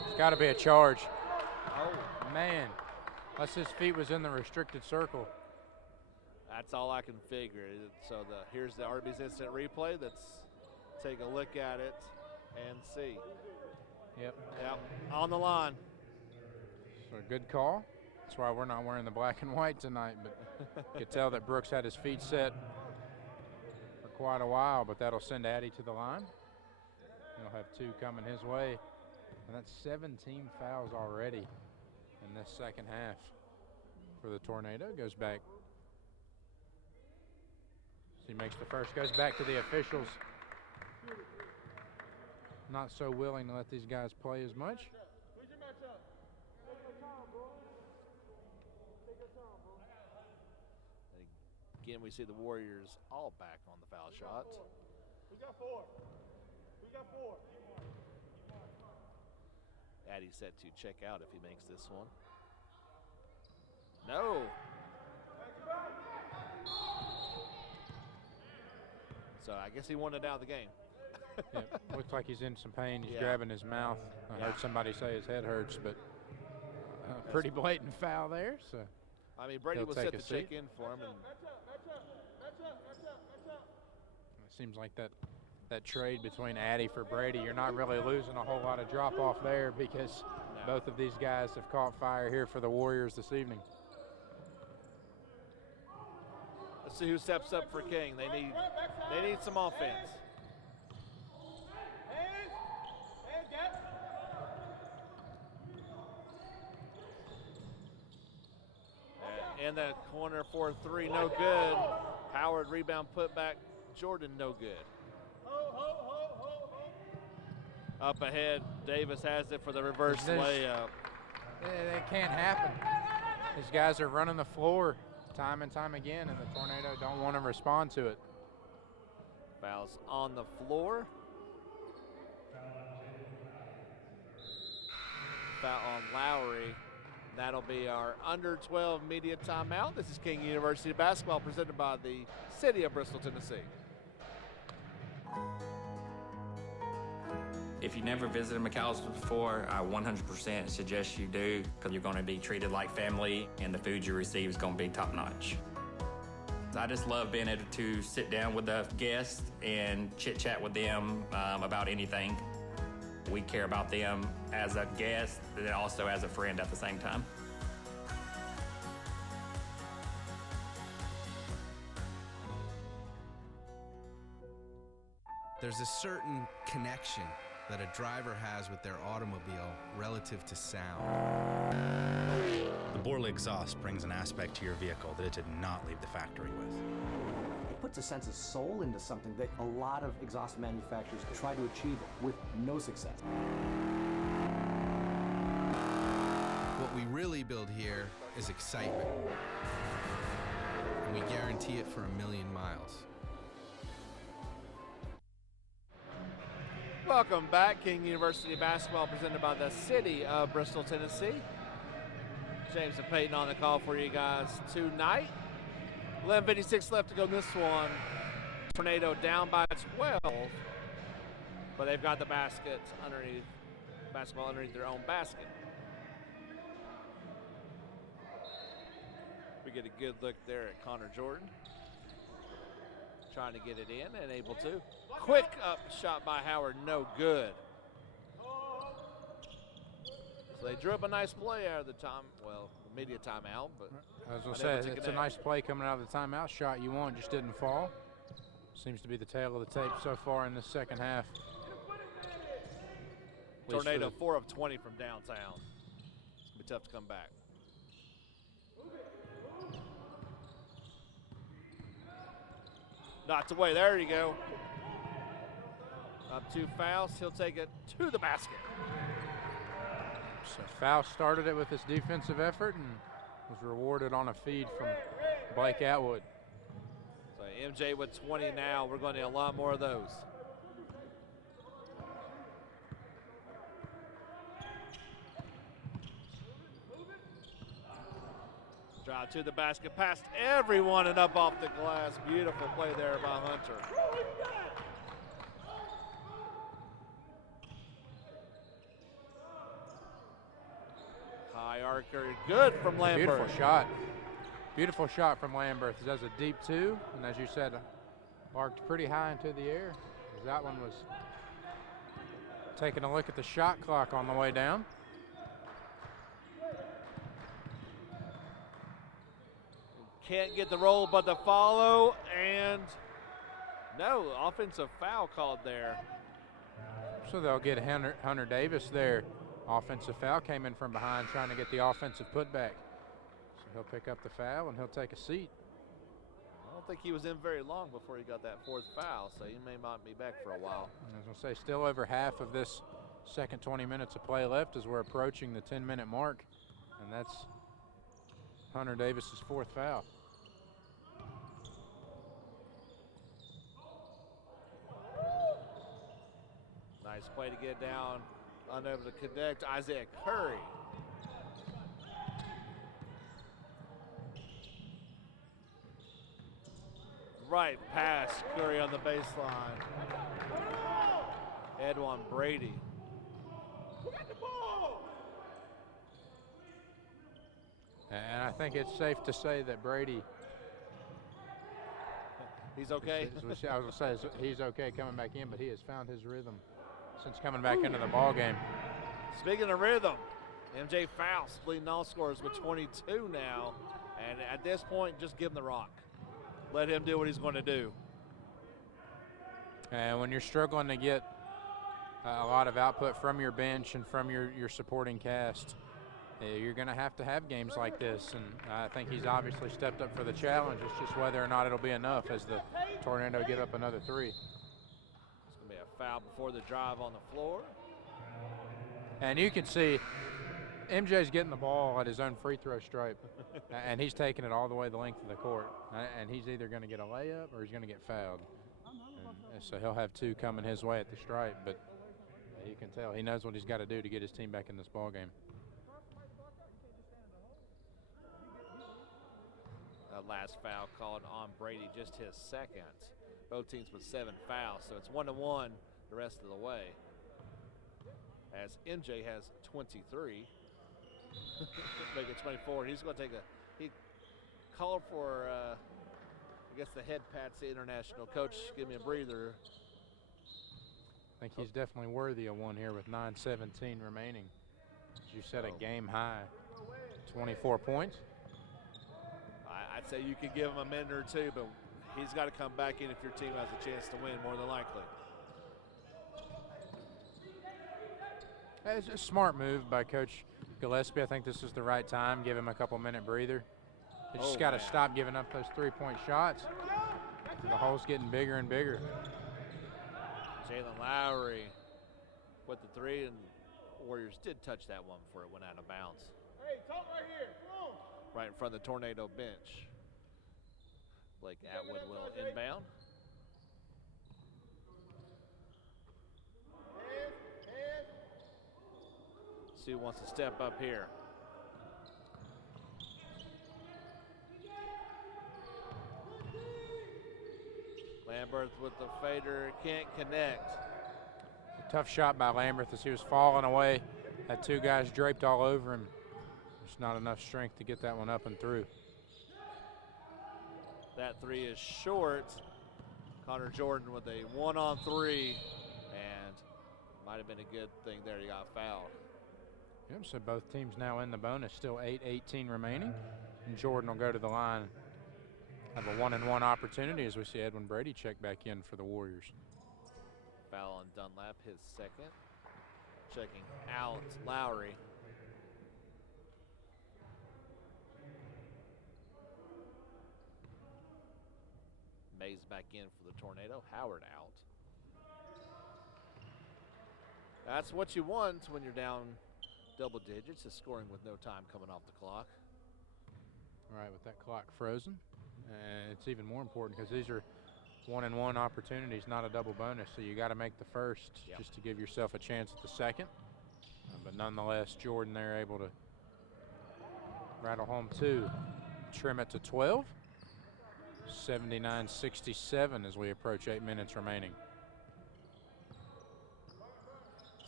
It's got to be a charge. Oh, man. Unless his feet was in the restricted circle. That's all I can figure. So here's the Arby's instant replay. Let's take a look at it and see. Yep. On the line. So a good call. That's why we're not wearing the black and white tonight, but you could tell that Brooks had his feet set for quite a while, but that'll send Addy to the line. He'll have 2 coming his way. And that's 17 fouls already in this second half for the Tornado. Goes back. He makes the first, goes back to the officials. Not so willing to let these guys play as much. Again, we see the Warriors all back on the foul shot. We got 4. We got 4. Addy's set to check out if he makes this one. No. So I guess he wanted out of the game. Yep, looks like he's in some pain. He's grabbing his mouth. I heard somebody say his head hurts, but pretty blatant foul there. So I mean, Brady was set to check in for him. And it seems like that trade between Addy for Brady, you're not really losing a whole lot of drop off there because both of these guys have caught fire here for the Warriors this evening. Let's see who steps up for King. They need some offense. In the corner for 3, no good. Howard rebound, put back. Jordan, no good. Up ahead, Davis has it for the reverse layup. It can't happen. These guys are running the floor time and time again, and the Tornado don't want to respond to it. Fouls on the floor. Foul on Lowry. That'll be our under 12 media timeout. This is King University basketball presented by the City of Bristol, Tennessee. If you've never visited McAllister before, I 100% suggest you do, because you're going to be treated like family and the food you receive is going to be top notch. I just love being able to sit down with the guests and chit-chat with them about anything. We care about them as a guest and also as a friend at the same time. There's a certain connection that a driver has with their automobile relative to sound. The Borley exhaust brings an aspect to your vehicle that it did not leave the factory with. It puts a sense of soul into something that a lot of exhaust manufacturers try to achieve with no success. What we really build here is excitement, and we guarantee it for 1,000,000 miles. Welcome back. King University basketball presented by the city of Bristol, Tennessee. James and Peyton on the call for you guys tonight. 11:56 left to go in this one. Tornado down by 12, but they've got the basketball underneath their own basket. We get a good look there at Connor Jordan. Trying to get it in and able to. Quick up shot by Howard, no good. So they drew up a nice play out of the media timeout. But I was going to say, it's a nice play coming out of the timeout. Shot you want, just didn't fall. Seems to be the tail of the tape so far in the second half. Tornado 4 of 20 from downtown. It's going to be tough to come back. Knocked away, there you go. Up 2 fouls, he'll take it to the basket. So Faust started it with his defensive effort and was rewarded on a feed from Blake Atwood. So MJ with 20 now, we're going to need a lot more of those. Drive to the basket, past everyone and up off the glass. Beautiful play there by Hunter. High archer, good from Lambert. Beautiful shot. Beautiful shot from Lambert. He does a deep 2, and as you said, arced pretty high into the air. That one was taking a look at the shot clock on the way down. Can't get the roll, but the follow, and no, offensive foul called there. So they'll get Hunter Davis there. Offensive foul, came in from behind trying to get the offensive putback. So he'll pick up the foul and he'll take a seat. I don't think he was in very long before he got that 4th foul, so he may not be back for a while. I was going to say, still over half of this second 20 minutes of play left as we're approaching the 10-minute mark, and that's Hunter Davis's 4th foul. Nice play to get down, unable to connect. Isaiah Curry. Right pass, Curry on the baseline. Edwan Brady. And I think it's safe to say that Brady, he's okay. I was going to say he's okay coming back in, but he has found his rhythm since coming back into the ball game. Speaking of rhythm, MJ Faust leading all scorers with 22 now, and at this point, just give him the rock. Let him do what he's going to do. And when you're struggling to get a lot of output from your bench and from your supporting cast, you're going to have games like this, and I think he's obviously stepped up for the challenge. It's just whether or not it'll be enough as the Tornado give up another 3. It's going to be a foul before the drive on the floor. And you can see MJ's getting the ball at his own free throw stripe, and he's taking it all the way the length of the court. And he's either going to get a layup or he's going to get fouled. And so he'll have 2 coming his way at the stripe, but you can tell he knows what he's got to do to get his team back in this ball game. Last foul called on Brady, just his 2nd. Both teams with 7 fouls, so it's 1-1 the rest of the way. As MJ has 23, make it 24. He's going to take he called for I guess the head Pat's the international coach. Give me a breather. I think he's definitely worthy of one here with 9:17 remaining. As you said, a game high, 24 points. I'd say you could give him a minute or two, but he's got to come back in if your team has a chance to win, more than likely. It's a smart move by Coach Gillespie. I think this is the right time. Give him a couple-minute breather. You just got to stop giving up those three-point shots. The hole's getting bigger and bigger. Jalen Lowry with the three, and Warriors did touch that one before it went out of bounds. Hey, talk right here. Come on. Right in front of the Tornado bench. Blake Atwood will inbound. Sue wants to step up here. Lambert with the fader, can't connect. A tough shot by Lambert as he was falling away. Had two guys draped all over him. There's not enough strength to get that one up and through. That three is short. Connor Jordan with a 1-on-3, and might have been a good thing there. He got fouled. Yep, so both teams now in the bonus, still 8:18 remaining. And Jordan will go to the line. Have a 1-and-1 opportunity as we see Edwin Brady check back in for the Warriors. Foul on Dunlap, his second. Checking out Lowry. Mays back in for the Tornado. Howard out. That's what you want when you're down double digits, is scoring with no time coming off the clock. All right, with that clock frozen. It's even more important because these are 1-and-1 opportunities, not a double bonus. So you got to make the first just to give yourself a chance at the second. But nonetheless, Jordan there able to rattle home two, trim it to 12. 79-67 as we approach 8 minutes remaining.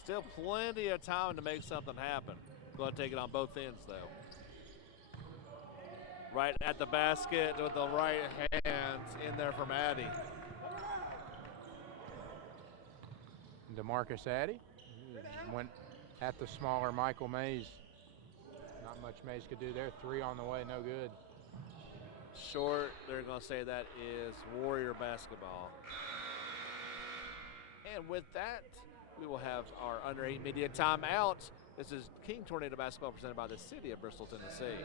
Still plenty of time to make something happen. Going to take it on both ends, though. Right at the basket with the right hand in there from Addy. DeMarcus Addy went at the smaller Michael Mays. Not much Mays could do there. Three on the way, no good. Short, they're going to say that is Warrior basketball. And with that, we will have our under 8 media timeout. This is King Tornado Basketball presented by the City of Bristol, Tennessee.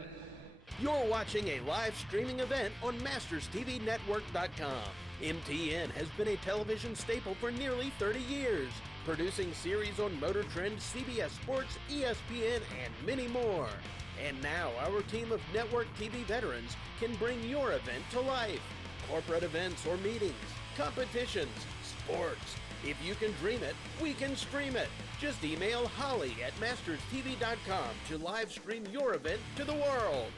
You're watching a live streaming event on MastersTVNetwork.com. MTN has been a television staple for nearly 30 years, producing series on Motor Trend, CBS Sports, ESPN, and many more. And now our team of network TV veterans can bring your event to life. Corporate events or meetings, competitions, sports. If you can dream it, we can stream it. Just email Holly at MastersTV.com to live stream your event to the world.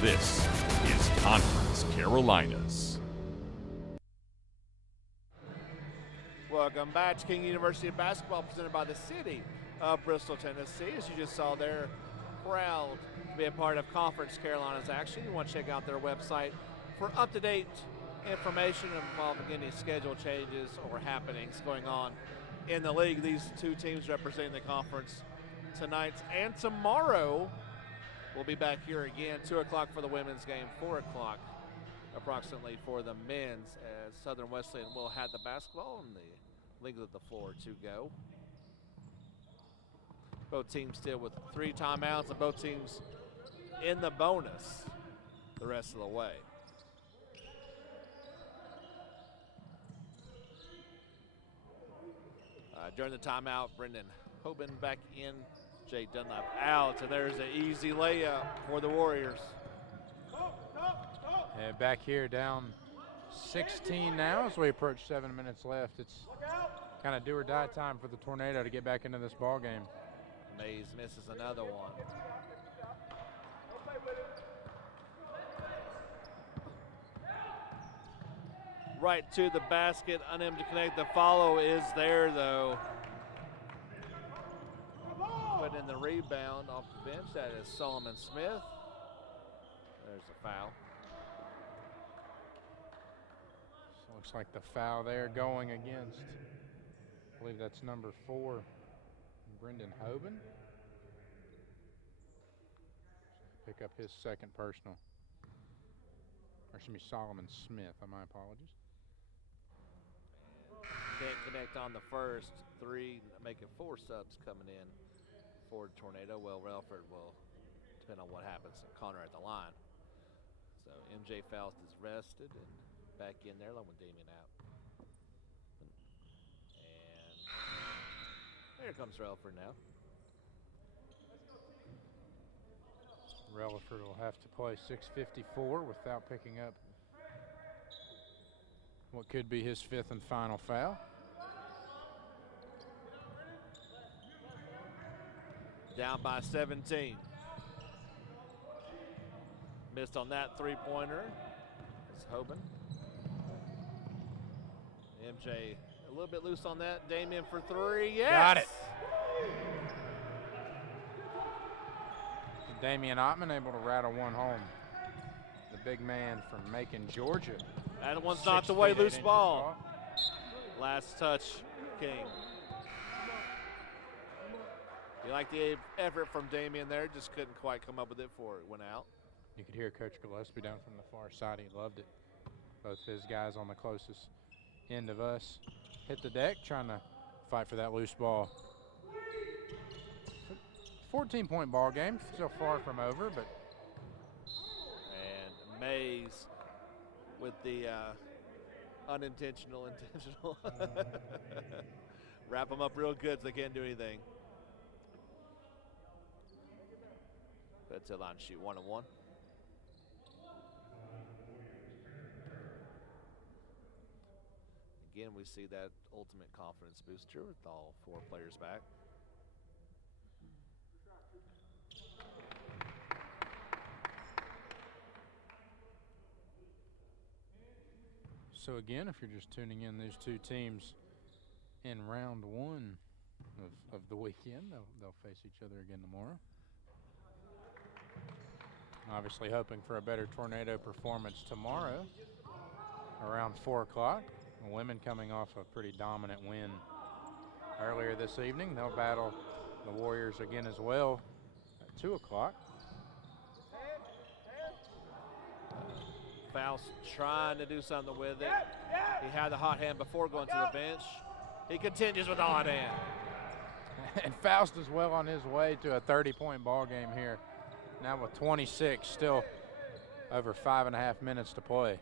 This is Conference Carolinas. Welcome back to King University Basketball presented by the City of Bristol, Tennessee. As you just saw there, proud to be a part of Conference Carolinas action. You want to check out their website for up-to-date information involving any schedule changes or happenings going on in the league. These two teams representing the conference tonight and tomorrow. We'll be back here again, 2 o'clock for the women's game, 4 o'clock approximately for the men's, as Southern Wesleyan will have the basketball and the length of the floor to go. Both teams still with 3 timeouts, and both teams in the bonus the rest of the way. During the timeout, Brendan Hoban back in. Jay Dunlap out, and there's an easy layup for the Warriors. And back here down 16 now as we approach 7 minutes left. It's kind of do or die time for the Tornado to get back into this ball game. Mays misses another one. Right to the basket, unable to connect. The follow is there, though. Putting in the rebound off the bench, that is Solomon Smith. There's a foul. So looks like the foul there going against, I believe that's number 4, Brendan Hoban. Pick up his second personal. Or excuse me, Solomon Smith, my apologies. Can't connect on the first 3, making 4 subs coming in for the Tornado. Well, Relford will depend on what happens to Connor at the line. So MJ Faust is rested and back in there along with Damien out. And there comes Relford now. Relaford will have to play 6:54 without picking up what could be his 5th and final foul. Down by 17. Missed on that 3-pointer. It's Hoban. MJ a little bit loose on that. Damien for 3. Yes! Got it. Damian Ottman able to rattle one home. The big man from Macon, Georgia. That one's knocked away, loose ball. Last touch, King. You like the effort from Damien there, just couldn't quite come up with it before it went out. You could hear Coach Gillespie down from the far side. He loved it. Both his guys on the closest end of us hit the deck trying to fight for that loose ball. 14-point ball game, still far from over, but. And Mays with the unintentional, intentional. Wrap them up real good so they can't do anything. But to line shoot 1-on-1. Again, we see that ultimate confidence booster with all 4 players back. So again, if you're just tuning in, these two teams in round 1 of the weekend, they'll face each other again tomorrow. Obviously hoping for a better Tornado performance tomorrow around 4 o'clock. The women coming off a pretty dominant win earlier this evening. They'll battle the Warriors again as well at 2 o'clock. Faust trying to do something with it. He had the hot hand before going to the bench. He continues with the hot hand. And Faust is well on his way to a 30-point ball game here. Now with 26, still over 5.5 minutes to play.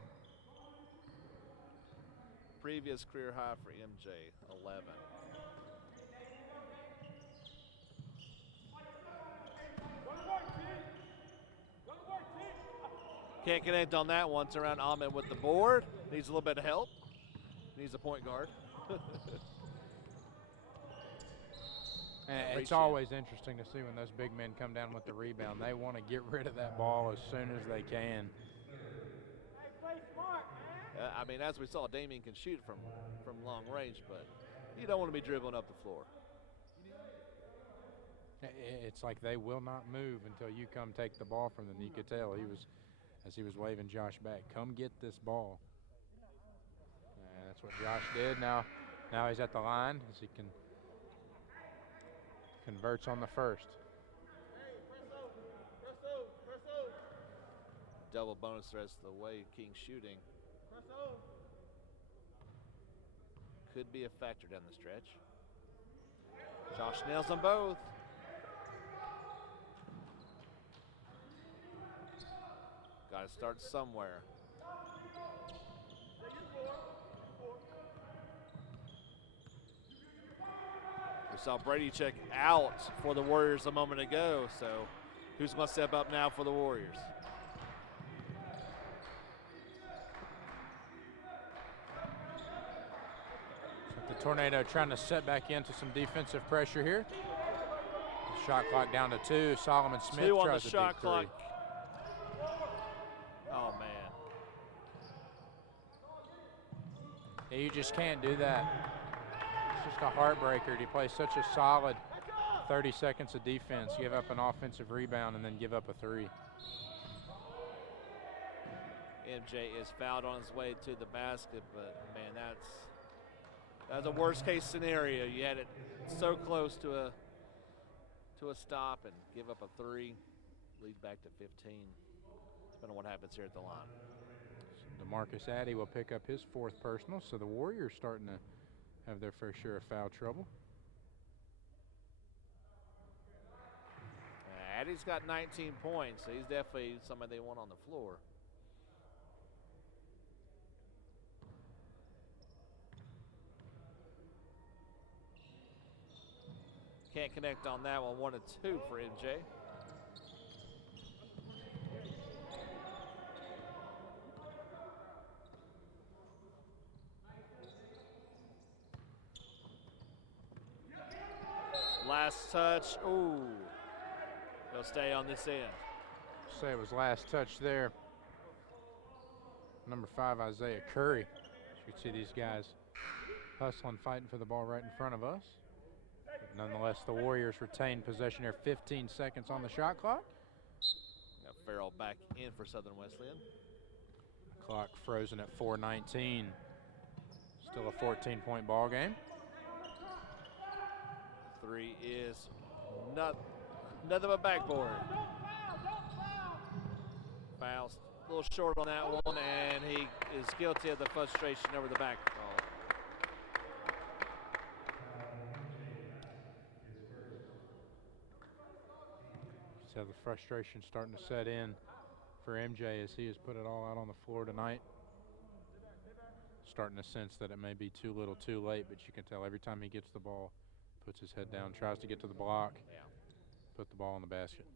Previous career high for MJ, 11. Can't connect on that one. It's around Ahmed with the board. Needs a little bit of help. Needs a point guard. It's always interesting to see when those big men come down with the rebound. They want to get rid of that ball as soon as they can. I mean, as we saw, Damien can shoot from long range, but you don't want to be dribbling up the floor. It's like they will not move until you come take the ball from them. You could tell as he was waving Josh back, come get this ball. And that's what Josh did. Now he's at the line as he converts on the first. Double bonus the rest of the way. King shooting. Could be a factor down the stretch. Josh nails them both. Got to start somewhere. We saw Brady check out for the Warriors a moment ago, so who's going to step up now for the Warriors? The Tornado trying to set back into some defensive pressure here. The shot clock down to 2. Solomon Smith 2 on tries the a shot big clock. 3. Oh, man. Yeah, you just can't do that. It's just a heartbreaker to play such a solid 30 seconds of defense, give up an offensive rebound, and then give up a 3. MJ is fouled on his way to the basket, but man, that's a worst case scenario. You had it so close to a stop and give up a 3, lead back to 15. Depending on what happens here at the line. So DeMarcus Addy will pick up his 4th personal, so the Warriors starting to have their fair share of foul trouble. Addy's got 19 points, so he's definitely somebody they want on the floor. Can't connect on that one. 1 and 2 for MJ. Last touch. Ooh. He'll stay on this end. Say it was last touch there. Number 5, Isaiah Curry. You can see these guys hustling, fighting for the ball right in front of us. But nonetheless, the Warriors retain possession here. 15 seconds on the shot clock. Got Farrell back in for Southern Wesleyan. Clock frozen at 4:19. Still a 14-point ball game. 3 is nothing but backboard. Fouls a little short on that one, and he is guilty of the frustration over the back call. So the frustration starting to set in for MJ as he has put it all out on the floor tonight. Starting to sense that it may be too little too late, but you can tell every time he gets the ball, puts his head down, tries to get to the block, put the ball in the basket.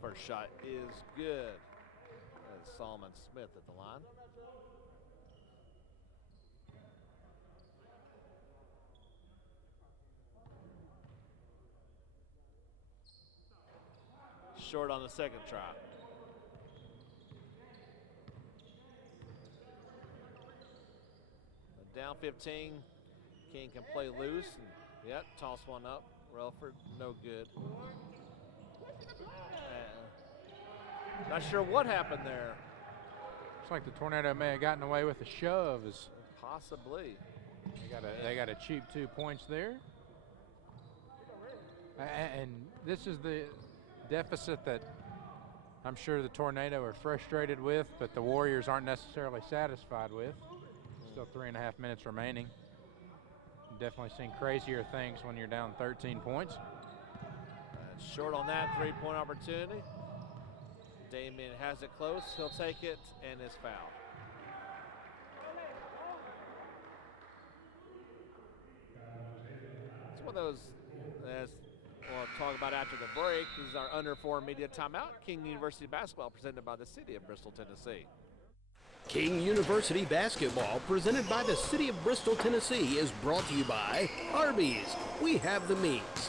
First shot is good. That's Solomon Smith at the line. Short on the second try. Down 15. King can play loose. And, yep, toss one up. Relford, no good. Not sure what happened there. Looks like the Tornado may have gotten away with a shove. Possibly. They got a cheap 2 points there. And this is the deficit that I'm sure the Tornado are frustrated with, but the Warriors aren't necessarily satisfied with. Still 3.5 minutes remaining. Definitely seen crazier things when you're down 13 points. Short on that 3-point opportunity. Damien has it close. He'll take it and is fouled. It's one of those, as we'll talk about after the break, this is our Under 4 Media Timeout. King University Basketball presented by the City of Bristol, Tennessee. King University Basketball, presented by the City of Bristol, Tennessee, is brought to you by Arby's. We have the meats.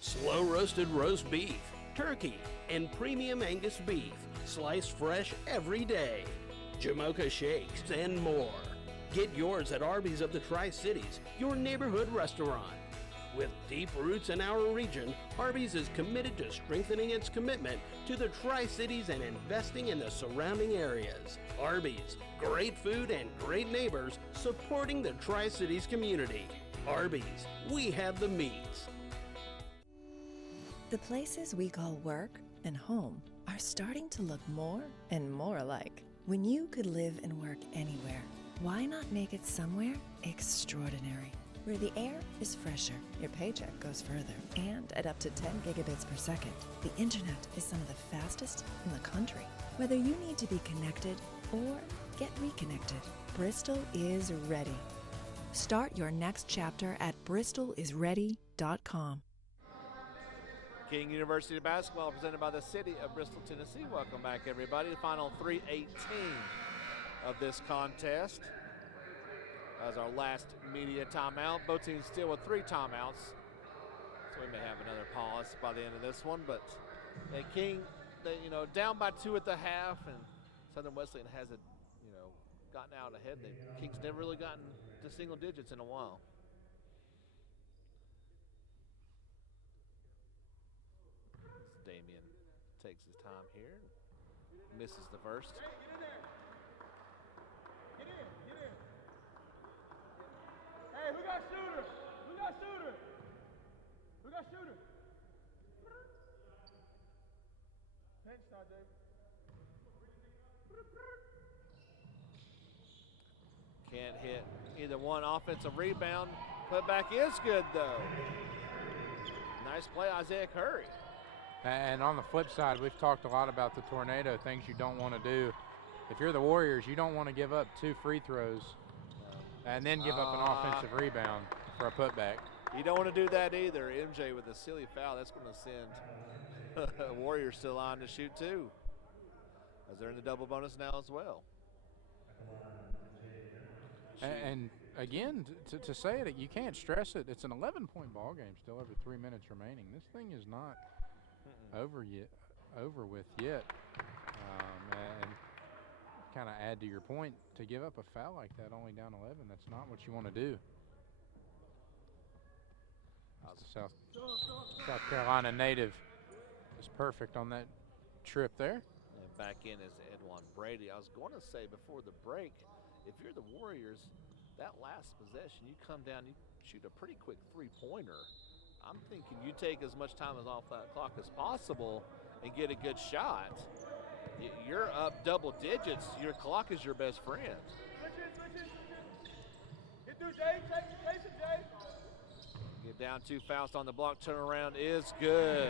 Slow roasted roast beef, turkey, and premium Angus beef, sliced fresh every day. Jamocha shakes and more. Get yours at Arby's of the Tri-Cities, your neighborhood restaurant. With deep roots in our region, Arby's is committed to strengthening its commitment to the Tri-Cities and investing in the surrounding areas. Arby's, great food and great neighbors supporting the Tri-Cities community. Arby's, we have the meats. The places we call work and home are starting to look more and more alike. When you could live and work anywhere, why not make it somewhere extraordinary? Where the air is fresher, your paycheck goes further, and at up to 10 gigabits per second, the internet is some of the fastest in the country. Whether you need to be connected or Get reconnected. Bristol is ready. Start your next chapter at bristolisready.com. King University basketball presented by the City of Bristol, Tennessee. Welcome back, everybody. The final 3:18 of this contest. As our last media timeout. Both teams still with 3 timeouts. So we may have another pause by the end of this one. But King, down by 2 at the half, and Southern Wesleyan hasn't, gotten out ahead. King's never really gotten to single digits in a while. Damian takes his time here, misses the first. Get in. Hey, who got shooter? Who got shooter? Pinch now, David. Can't hit either one. Offensive rebound. Putback is good, though. Nice play, Isaiah Curry. And on the flip side, we've talked a lot about the tornado, things you don't want to do. If you're the Warriors, you don't want to give up 2 free throws and then give up an offensive rebound for a putback. You don't want to do that either. MJ with a silly foul. That's going to send Warriors to the line to shoot 2, as they're in the double bonus now as well. And again, to say it, you can't stress it. It's an 11-point ball game, still over 3 minutes remaining. This thing is not over with yet. And kind of add to your point, to give up a foul like that, only down 11, that's not what you want to do. South Carolina native is perfect on that trip there. And back in is Edwan Brady. I was going to say before the break, if you're the Warriors, that last possession, you come down, you shoot a pretty quick 3-pointer. I'm thinking you take as much time as off that clock as possible and get a good shot. You're up double digits. Your clock is your best friend. Get through, Jay. Chase it, Jay. Get down 2 fouls on the block. Turnaround is good.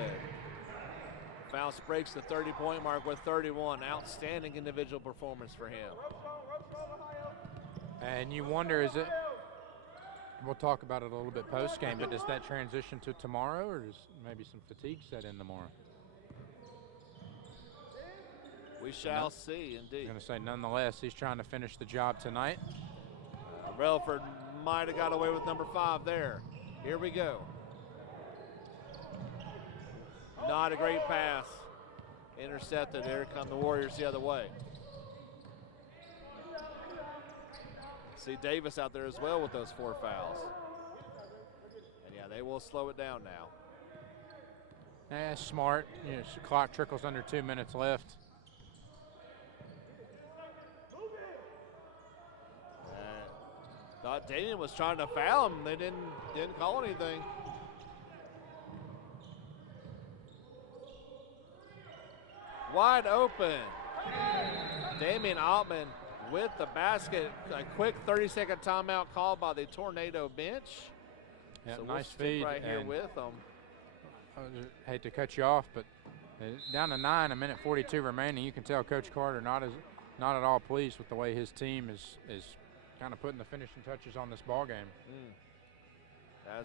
Faust breaks the 30-point mark with 31. Outstanding individual performance for him. And you wonder, is it, we'll talk about it a little bit post-game, but does that transition to tomorrow, or does maybe some fatigue set in tomorrow? We shall see, indeed. I'm going to say, nonetheless, he's trying to finish the job tonight. Relaford might have got away with number 5 there. Here we go. Not a great pass. Intercepted. Here come the Warriors the other way. See Davis out there as well with those 4 fouls. And yeah, they will slow it down now. Smart. Clock trickles under 2 minutes left. Thought Damian was trying to foul him. They didn't call anything. Wide open. Damian Altman with the basket. A quick 30-second timeout called by the Tornado bench. Yeah, so nice we'll feed right here with them. I hate to cut you off, but down to 9, a minute 42 remaining. You can tell Coach Carter not at all pleased with the way his team is kind of putting the finishing touches on this ball game. I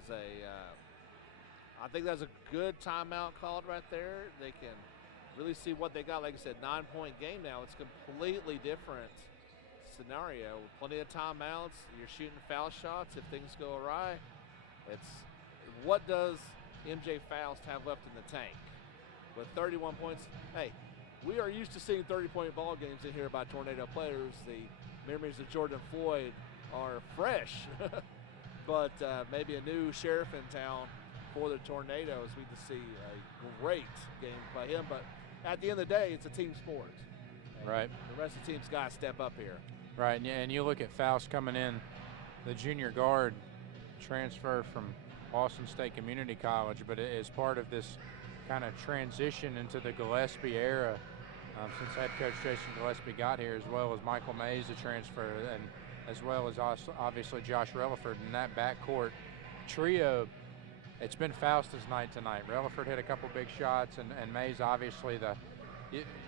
think that's a good timeout called right there. They can really see what they got. Like I said, 9-point game now. It's completely different scenario. Plenty of timeouts. You're shooting foul shots if things go awry. It's what does MJ Faust have left in the tank? With 31 points, hey, we are used to seeing 30-point ball games in here by Tornado players. The memories of Jordan Floyd are fresh, but maybe a new sheriff in town for the Tornadoes. We just see a great game by him, but at the end of the day, it's a team sport. Right. The rest of the team's got to step up here. Right, and you look at Faust coming in, the junior guard transfer from Austin State Community College, but it is part of this kind of transition into the Gillespie era since head coach Jason Gillespie got here, as well as Michael Mays, a transfer, and as well as obviously Josh Relaford. In that backcourt trio, it's been Faust's night tonight. Relaford hit a couple big shots, and Mays obviously the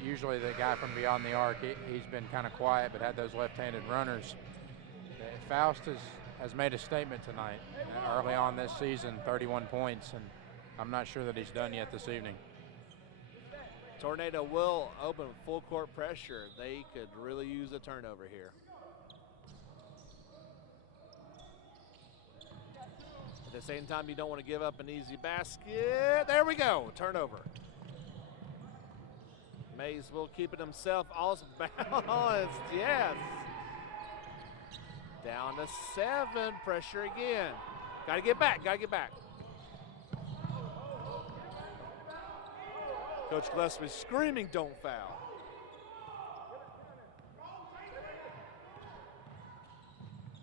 Usually the guy from beyond the arc, he's been kind of quiet, but had those left-handed runners. Faust has made a statement tonight. Early on this season, 31 points, and I'm not sure that he's done yet this evening. Tornado will open full court pressure. They could really use a turnover here. At the same time, you don't want to give up an easy basket. There we go, turnover. Mays will keep it himself. Also balanced, yes. Down to 7, pressure again. Got to get back, got to get back. Coach Gillespie screaming, don't foul.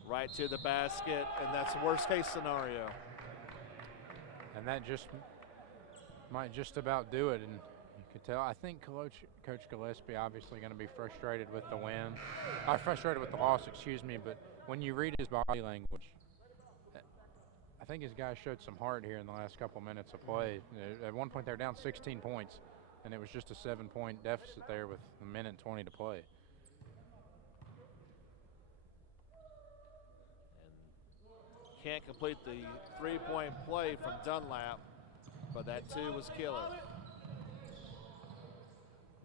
Right to the basket, and that's the worst case scenario. And that just might just about do it. And you could tell, I think Coach Gillespie obviously going to be frustrated with the win. Frustrated with the loss, excuse me, but when you read his body language, I think his guys showed some heart here in the last couple minutes of play. At one point, they were down 16 points, and it was just a 7-point deficit there with 1:20 to play. And can't complete the 3-point play from Dunlap, but that 2 was killer.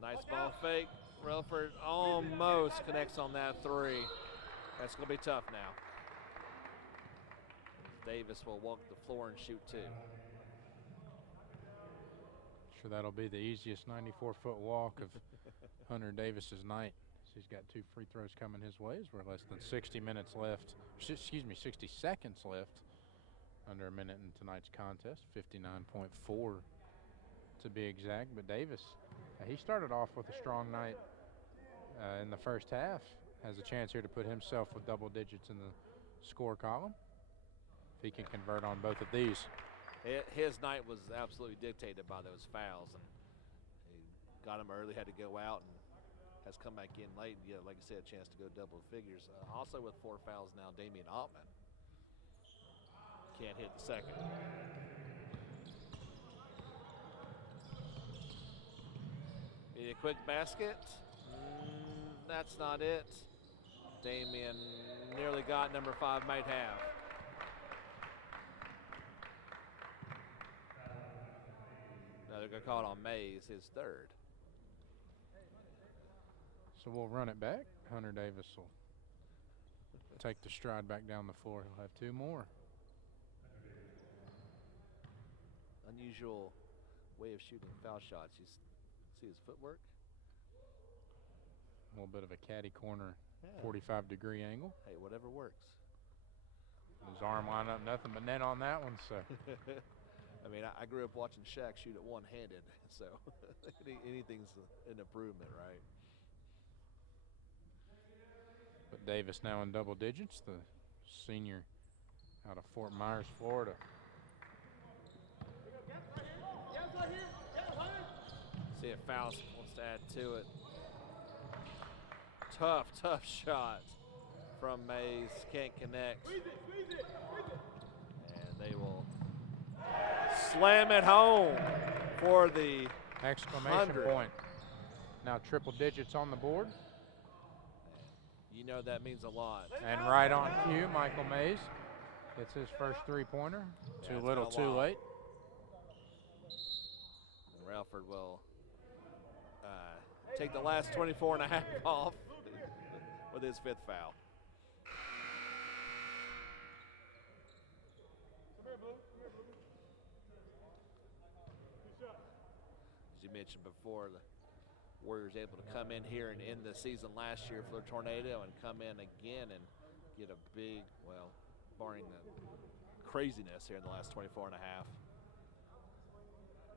Nice ball fake. Relford almost connects on that 3. That's going to be tough now. Davis will walk the floor and shoot 2. Sure, that'll be the easiest 94-foot walk of Hunter Davis's night. He's got 2 free throws coming his way as we're less than 60 minutes left. Excuse me, 60 seconds left. Under a minute in tonight's contest, 59.4 to be exact. But Davis, he started off with a strong night in the first half. Has a chance here to put himself with double digits in the score column. If he can convert on both of these. His night was absolutely dictated by those fouls. And he got him early, had to go out, and has come back in late. Yeah, like I said, a chance to go double figures. Also with 4 fouls now, Damian Altman can't hit the second. Need a quick basket. That's not it. Damian nearly got number 5, might have. Now they're going to call it on Mays, his 3rd. So we'll run it back. Hunter Davis will take the stride back down the floor. He'll have 2 more. Unusual way of shooting foul shots. You see his footwork? A little bit of a caddy corner, 45-degree angle. Hey, whatever works. His arm line up, nothing but net on that one. So, I mean, I grew up watching Shaq shoot it one-handed, so anything's an improvement, right? But Davis now in double digits, the senior out of Fort Myers, Florida. See if Faust wants to add to it. Tough shot from Mays. Can't connect. And they will slam it home for the exclamation 100. point. Now triple digits on the board. You know that means a lot. And right on cue, Michael Mays gets his first 3-pointer. Too little, too late. And Relford will take the last 24 and a half off with his 5th foul. As you mentioned before, the Warriors able to come in here and end the season last year for the Tornado and come in again and get a big, well, barring the craziness here in the last 24 and a half,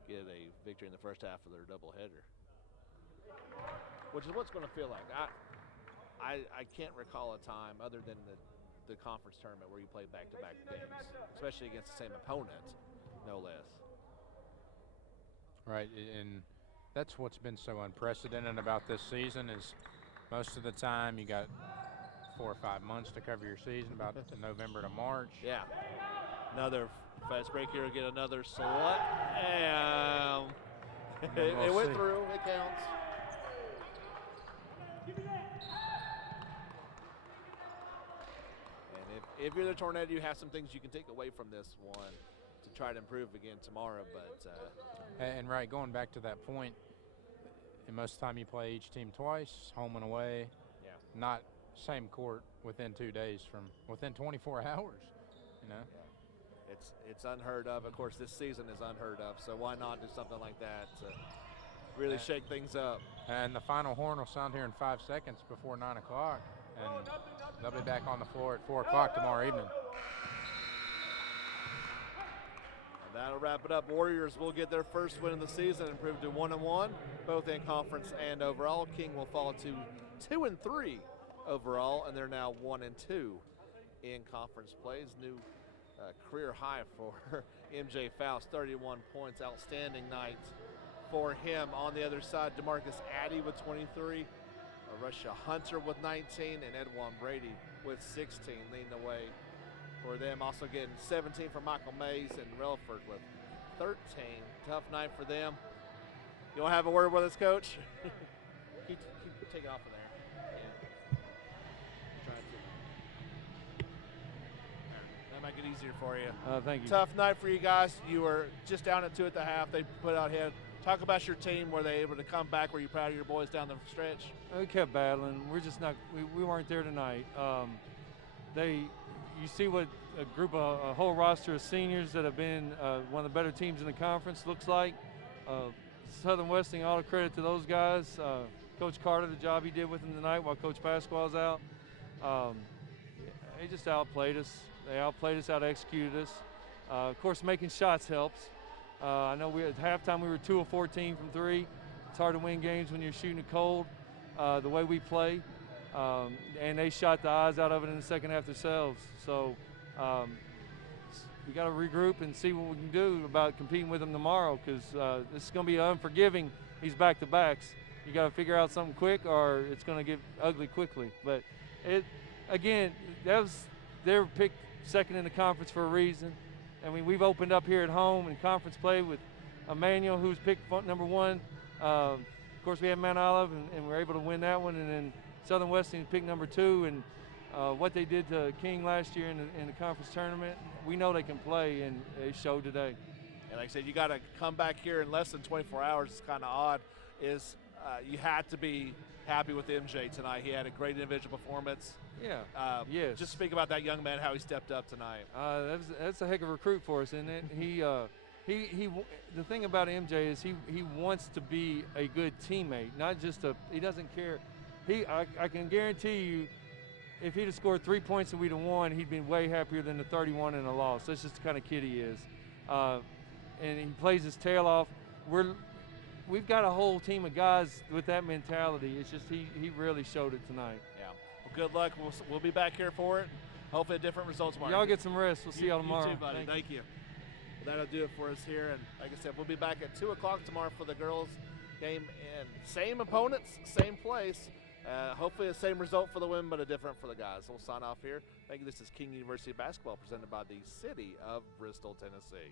get a victory in the first half of their doubleheader. Which is what's going to feel like. I can't recall a time other than the conference tournament where you play back-to-back games, especially against the same opponent, no less. Right, and that's what's been so unprecedented about this season is most of the time you got 4 or 5 months to cover your season, about November to March. Yeah. Another fast break here, get another select. And it went through, it counts. if you're the Tornado, you have some things you can take away from this one to try to improve again tomorrow. But and right, going back to that point, and most of the time you play each team twice, home and away. Yeah. Not same court within 2 days from within 24 hours. You know. Yeah. It's unheard of. Of course, this season is unheard of. So why not do something like that to really shake things up? And the final horn will sound here in 5 seconds before 9 o'clock, and they'll be back on the floor at 4 o'clock tomorrow evening. And that'll wrap it up. Warriors will get their first win of the season, improve to 1-1, both in conference and overall. King will fall to 2-3 overall, and they're now 1-2 in conference plays. New career high for MJ Faust, 31 points. Outstanding night for him. On the other side, DeMarcus Addy with 23, Russia Hunter with 19, and Edwan Brady with 16 leading the way for them. Also getting 17 for Michael Mays and Relaford with 13. Tough night for them. You want to have a word with us, Coach? keep taking off of there. Yeah. Trying to. That might get easier for you. Thank you. Tough night for you guys. You were just down at 2 at the half. They put out ahead. Talk about your team. Were they able to come back? Were you proud of your boys down the stretch? We kept battling. We're just not. We weren't there tonight. You see what a whole roster of seniors that have been one of the better teams in the conference looks like. Southern Wesleyan, all the credit to those guys. Coach Carter, the job he did with them tonight while Coach Pasquale's out. They just outplayed us. They outplayed us, out-executed us. Of course, making shots helps. I know at halftime we were 2 of 14 from 3. It's hard to win games when you're shooting it cold, the way we play. And they shot the eyes out of it in the second half themselves. So we got to regroup and see what we can do about competing with them tomorrow, because this is going to be unforgiving. These back-to-backs. You got to figure out something quick, or it's going to get ugly quickly. But again, they were picked second in the conference for a reason. I mean, we've opened up here at home in conference play with Emmanuel, who's picked number 1. Of course, we had Mount Olive, and we were able to win that one. And then Southern Wesleyan picked number 2. And what they did to King last year in the conference tournament, we know they can play, and they showed today. And like I said, you got to come back here in less than 24 hours. It's kind of odd. You had to be happy with MJ tonight. He had a great individual performance. Yeah. Yes. Just speak about that young man, how he stepped up tonight. That's a heck of a recruit for us, isn't it? He the thing about MJ is he wants to be a good teammate, not just he doesn't care. I can guarantee you, if he'd have scored 3 points and we'd have won, he'd been way happier than the 31 in a loss. That's just the kind of kid he is. And he plays his tail off. We've got a whole team of guys with that mentality. It's just he really showed it tonight. Yeah. Well, good luck. We'll be back here for it. Hopefully a different result tomorrow. Y'all get some rest. We'll see y'all tomorrow. You too, buddy. Thank you. Well, that'll do it for us here. And like I said, we'll be back at 2 o'clock tomorrow for the girls game. And same opponents, same place. Hopefully the same result for the women, but a different for the guys. We'll sign off here. Thank you. This is King University Basketball presented by the City of Bristol, Tennessee.